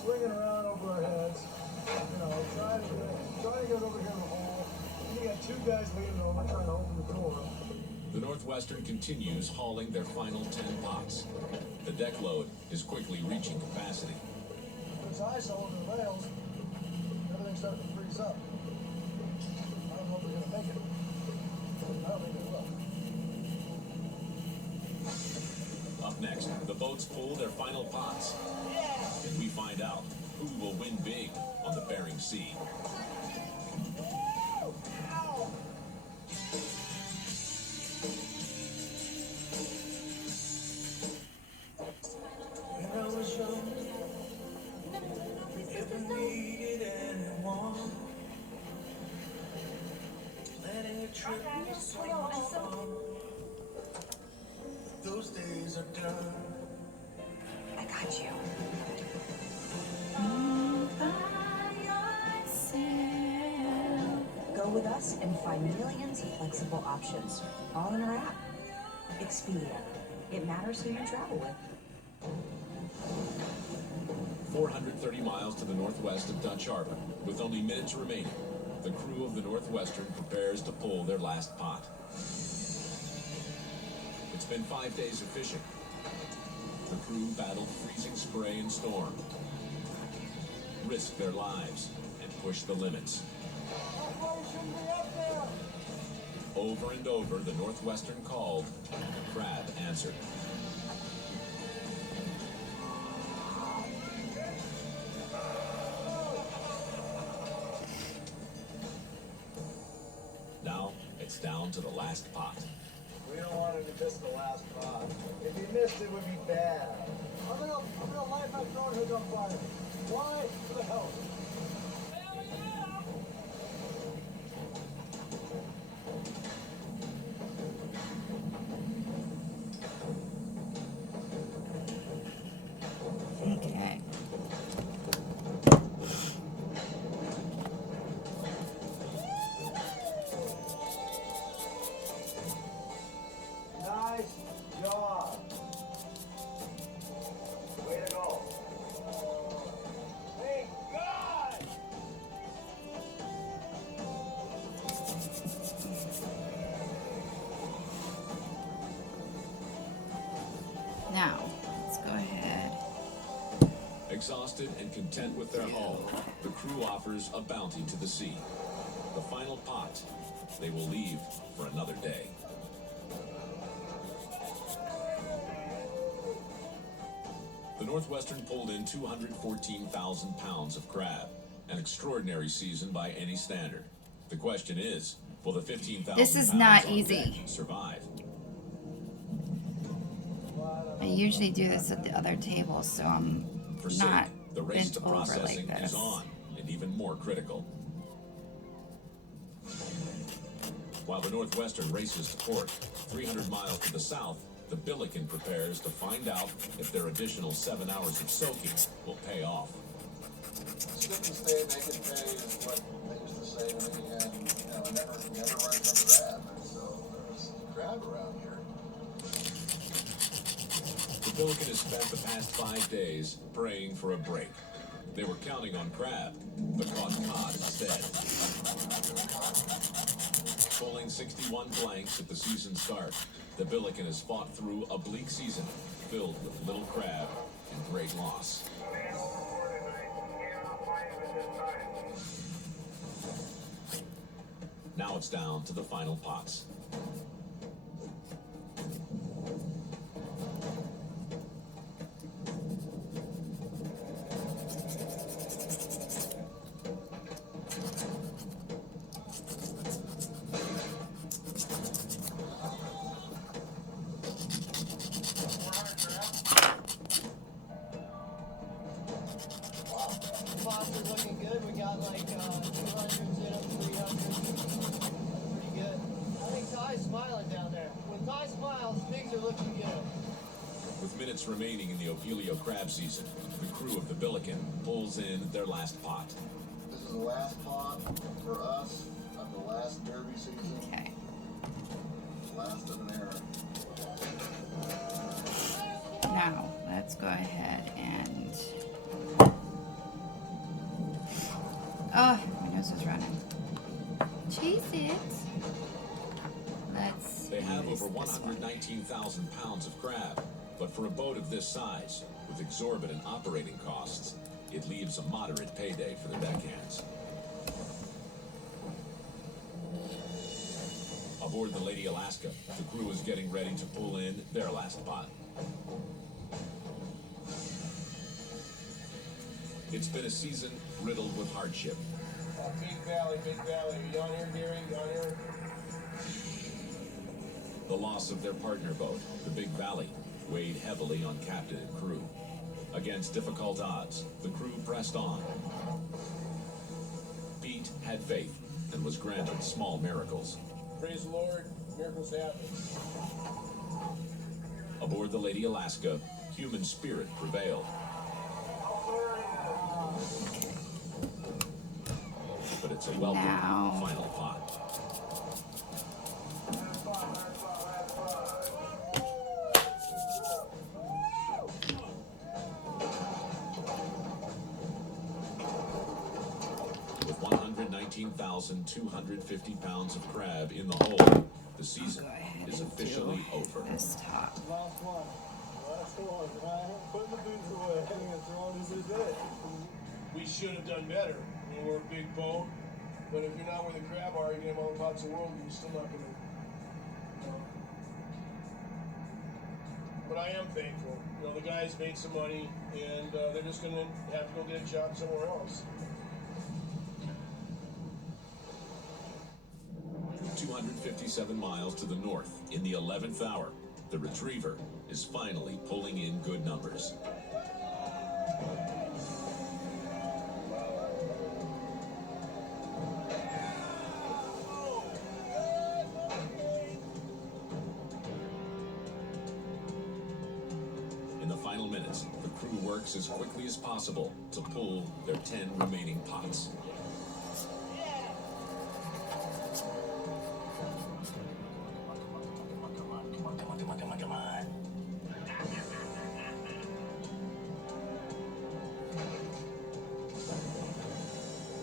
swinging around over our heads. You know, trying to get over here in the hole. And you got two guys leaning over trying to open the door. The Northwestern continues hauling their final 10 pots. The deck load is quickly reaching capacity. There's ice all over the rails. Everything's starting to freeze up. I don't know if we're going to make it. I don't think we will. Up next, the boats pull their final pots. And we find out who will win big on the Bering Sea. When I was young, never needed anyone. Letting a trip swing on. Those days are done. I got you. Go with us and find millions of flexible options, all in our app. Expedia. It matters who you travel with. 430 miles to the northwest of Dutch Harbor, with only minutes remaining, the crew of the Northwestern prepares to pull their last pot. It's been 5 days of fishing. The crew battled freezing spray and storm, risked their lives, and pushed the limits. Over and over, the Northwestern called, and the crab answered. It's down to the last pot. We don't want him to miss the last pot. If he missed, it would be bad. I'm gonna light my drone hood on fire. Why? Who the hell? Okay. Nice job. Way to go. Thank God! Now, let's go ahead. Exhausted and content with their haul, the crew offers a bounty to the sea. The final pot. They will leave for another day. The Northwestern pulled in 214,000 pounds of crab, an extraordinary season by any standard. The question is, will the 15,000 This is pounds not on easy. deck survive? I usually do this at the other table, so I'm For not sake, the race bent to over processing like is this. on, and even more critical. While the Northwestern races to port, 300 miles to the south, the Billiken prepares to find out if their additional 7 hours of soaking will pay off. Stick and stay, make it pay is what they used to say to me, and never run from crab. And so there's crab around here. The Billiken has spent the past 5 days praying for a break. They were counting on crab, but caught cod instead. Pulling 61 blanks at the season start, the Billiken has fought through a bleak season filled with little crab and great loss. Now it's down to the final pots. Spots are looking good. We got like 200s in them, 300s. Pretty good. I think Ty's smiling down there. When Ty smiles, things are looking good. With minutes remaining in the Ophelio crab season, the crew of the Billiken pulls in their last pot. This is the last pot for us of the last Derby season. Okay. Last of an era. Now, let's go ahead and... Oh, my nose is running. Chase it. Let's They have use over this one. 119,000 pounds of crab, but for a boat of this size, with exorbitant operating costs, it leaves a moderate payday for the deckhands. Aboard the Lady Alaska, the crew is getting ready to pull in their last pot. It's been a season riddled with hardship. Big Valley, Big Valley. Are you on here, Gary? You on here? The loss of their partner boat, the Big Valley, weighed heavily on captain and crew. Against difficult odds, the crew pressed on. Pete had faith and was granted small miracles. Praise the Lord. Miracles happen. Aboard the Lady Alaska, human spirit prevailed. But it's a welcome Now. final pot. With 119,250 pounds of crab in the hole, the season is officially over. This top. Last one. Last one. Put the boots away and throw this is it. We should have done better. I mean, we're a big boat, but if you're not where the crab are, you can have all the pots in the world, and you're still not going to. But I am thankful. You know, the guys made some money, and they're just going to have to go get a job somewhere else. 257 miles to the north, in the 11th hour, the Retriever is finally pulling in good numbers. In the final minutes, the crew works as quickly as possible to pull their 10 remaining pots.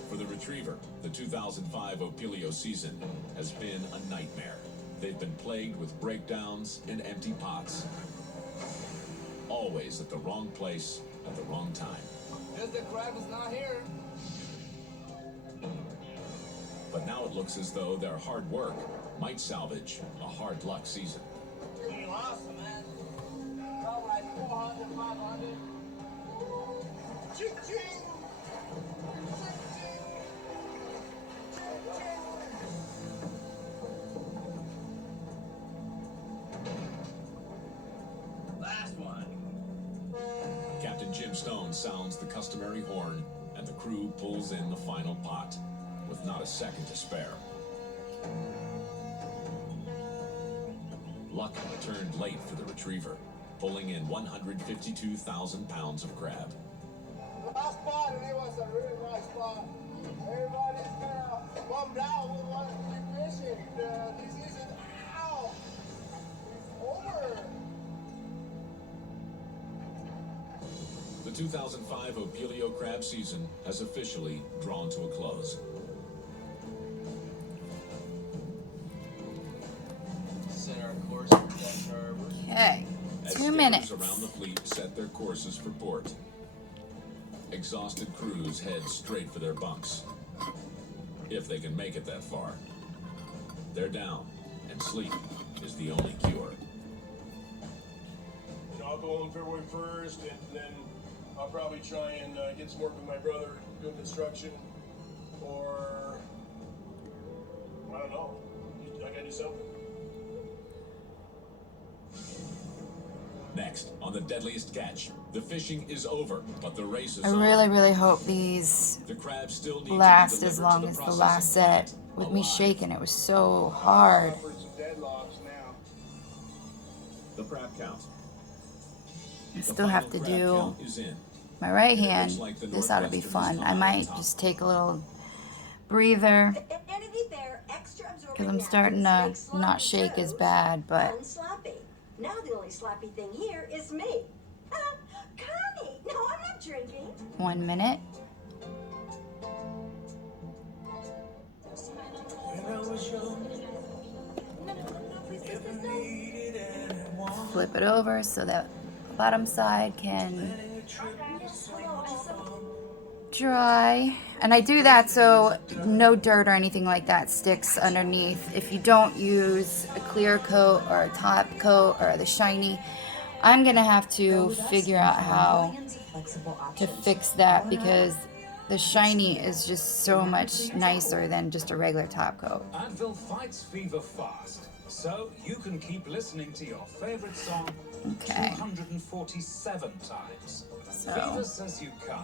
For the Retriever, the 2005 Opilio season has been a nightmare. They've been plagued with breakdowns and empty pots. Always at the wrong place at the wrong time. Just the crab is not here. But now it looks as though their hard work might salvage a hard luck season. Pretty awesome, man. About like 400, 500. Ching-ching! Last one. Captain Jim Stone sounds the customary horn, and the crew pulls in the final pot, with not a second to spare. Luck turned late for the Retriever, pulling in 152,000 pounds of crab. Last spot, and it was a really nice spot. Everybody's kind of bummed out. We want to keep fishing. This season, ow, it's over. The 2005 Opilio crab season has officially drawn to a close. Set our course for Death Harbor. Okay, As 2 minutes. skippers around the fleet set their courses for port, exhausted crews head straight for their bunks. If they can make it that far. They're down, and sleep is the only cure. You know, I'll go home February 1st, and then I'll probably try and get some work with my brother doing construction, or I don't know. I gotta do something. Next, on the deadliest catch, the fishing is over, but the race is I on. really hope these The crabs still need last to be as delivered long to as the processing last set. plant With me alive. shaking, it was so hard. Suffered some deadlocks now. The crab count. I The still have to final crab do count is in. my right And it hand. looks like the This ought to be Northwestern fun. is I coming might out top. just take a little breather because I'm starting to not shake as bad, but Sloppy. Now the only sloppy thing here is me. Connie! No, I'm not drinking. 1 minute. Flip it over so that the bottom side can dry. And I do that so no dirt or anything like that sticks underneath. If you don't use a clear coat or a top coat or the shiny, I'm gonna have to figure out how to fix that because the shiny is just so much nicer than just a regular top coat. Advil fights fever fast, so you can keep listening to your favorite song 247 times. So- Fever says you can't.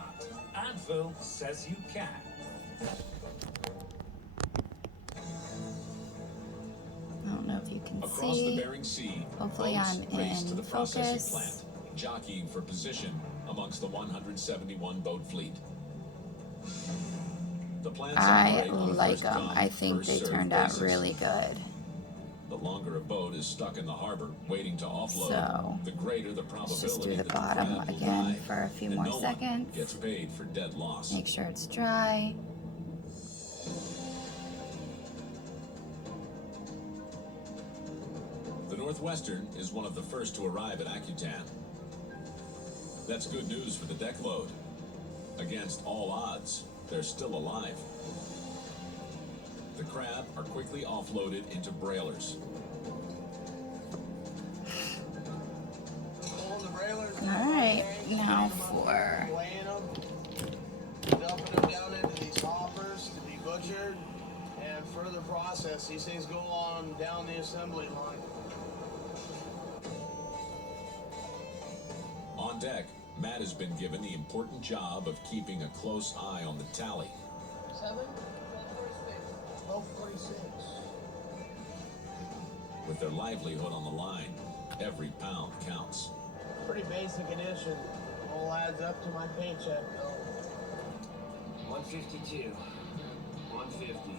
Advil says you can. I don't know if you can Across see. the Bering Sea, Hopefully boats I'm race to in the processing focus. plant, jockeying for position amongst the 171 boat fleet. The plants I operate on a like first them. come, I think first they served turned out basis. really good. The longer a boat is stuck in the harbor waiting to offload, So, the greater the Let's just probability do the that the bottom crab will again die, for a few and more no one seconds. gets paid for dead loss. Make sure it's dry. The Northwestern is one of the first to arrive at Akutan. That's good news for the deck load. Against all odds, they're still alive. The crab are quickly offloaded into brailers. Alright, now for Weighing them, dumping them down into these hoppers to be butchered, and further process. These things go on down the assembly line. On deck, Matt has been given the important job of keeping a close eye on the tally. 12:46. With their livelihood on the line, every pound counts. Pretty basic addition. All adds up to my paycheck, though. 152. 150.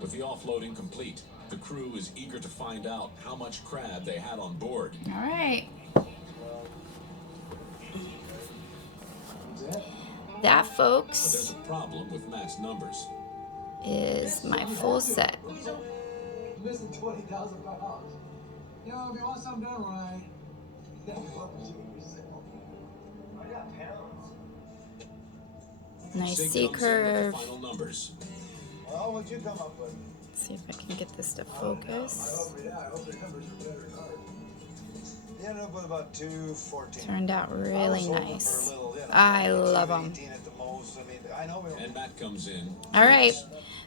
With the offloading complete, the crew is eager to find out how much crab they had on board. All right. That, But there's folks, a problem with Matt's numbers. is my full set. Missing 20,000 pounds. You know, if you want something done right, you gotta go up to yourself. I got pounds. Nice Sig C comes in with the curve. final numbers. Well, what'd you come up with? See if I can get this to I focus. hope your numbers are better than ours. You ended up with about 214. Turned out I was really hoping nice. for a little, I love them. 218 at the most. I mean, I know we were. And Matt comes in. All right.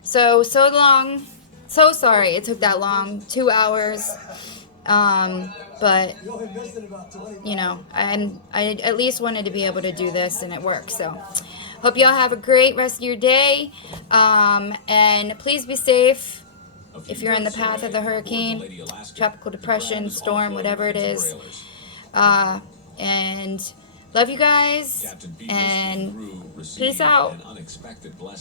So long. So sorry it took that long. 2 hours. But You only missed it about 20. you know, I at least wanted to be able to do this, and it worked. So, hope y'all have a great rest of your day, and please be safe if you're in the path of the hurricane, tropical depression, storm, whatever it is. And love you guys, and peace out.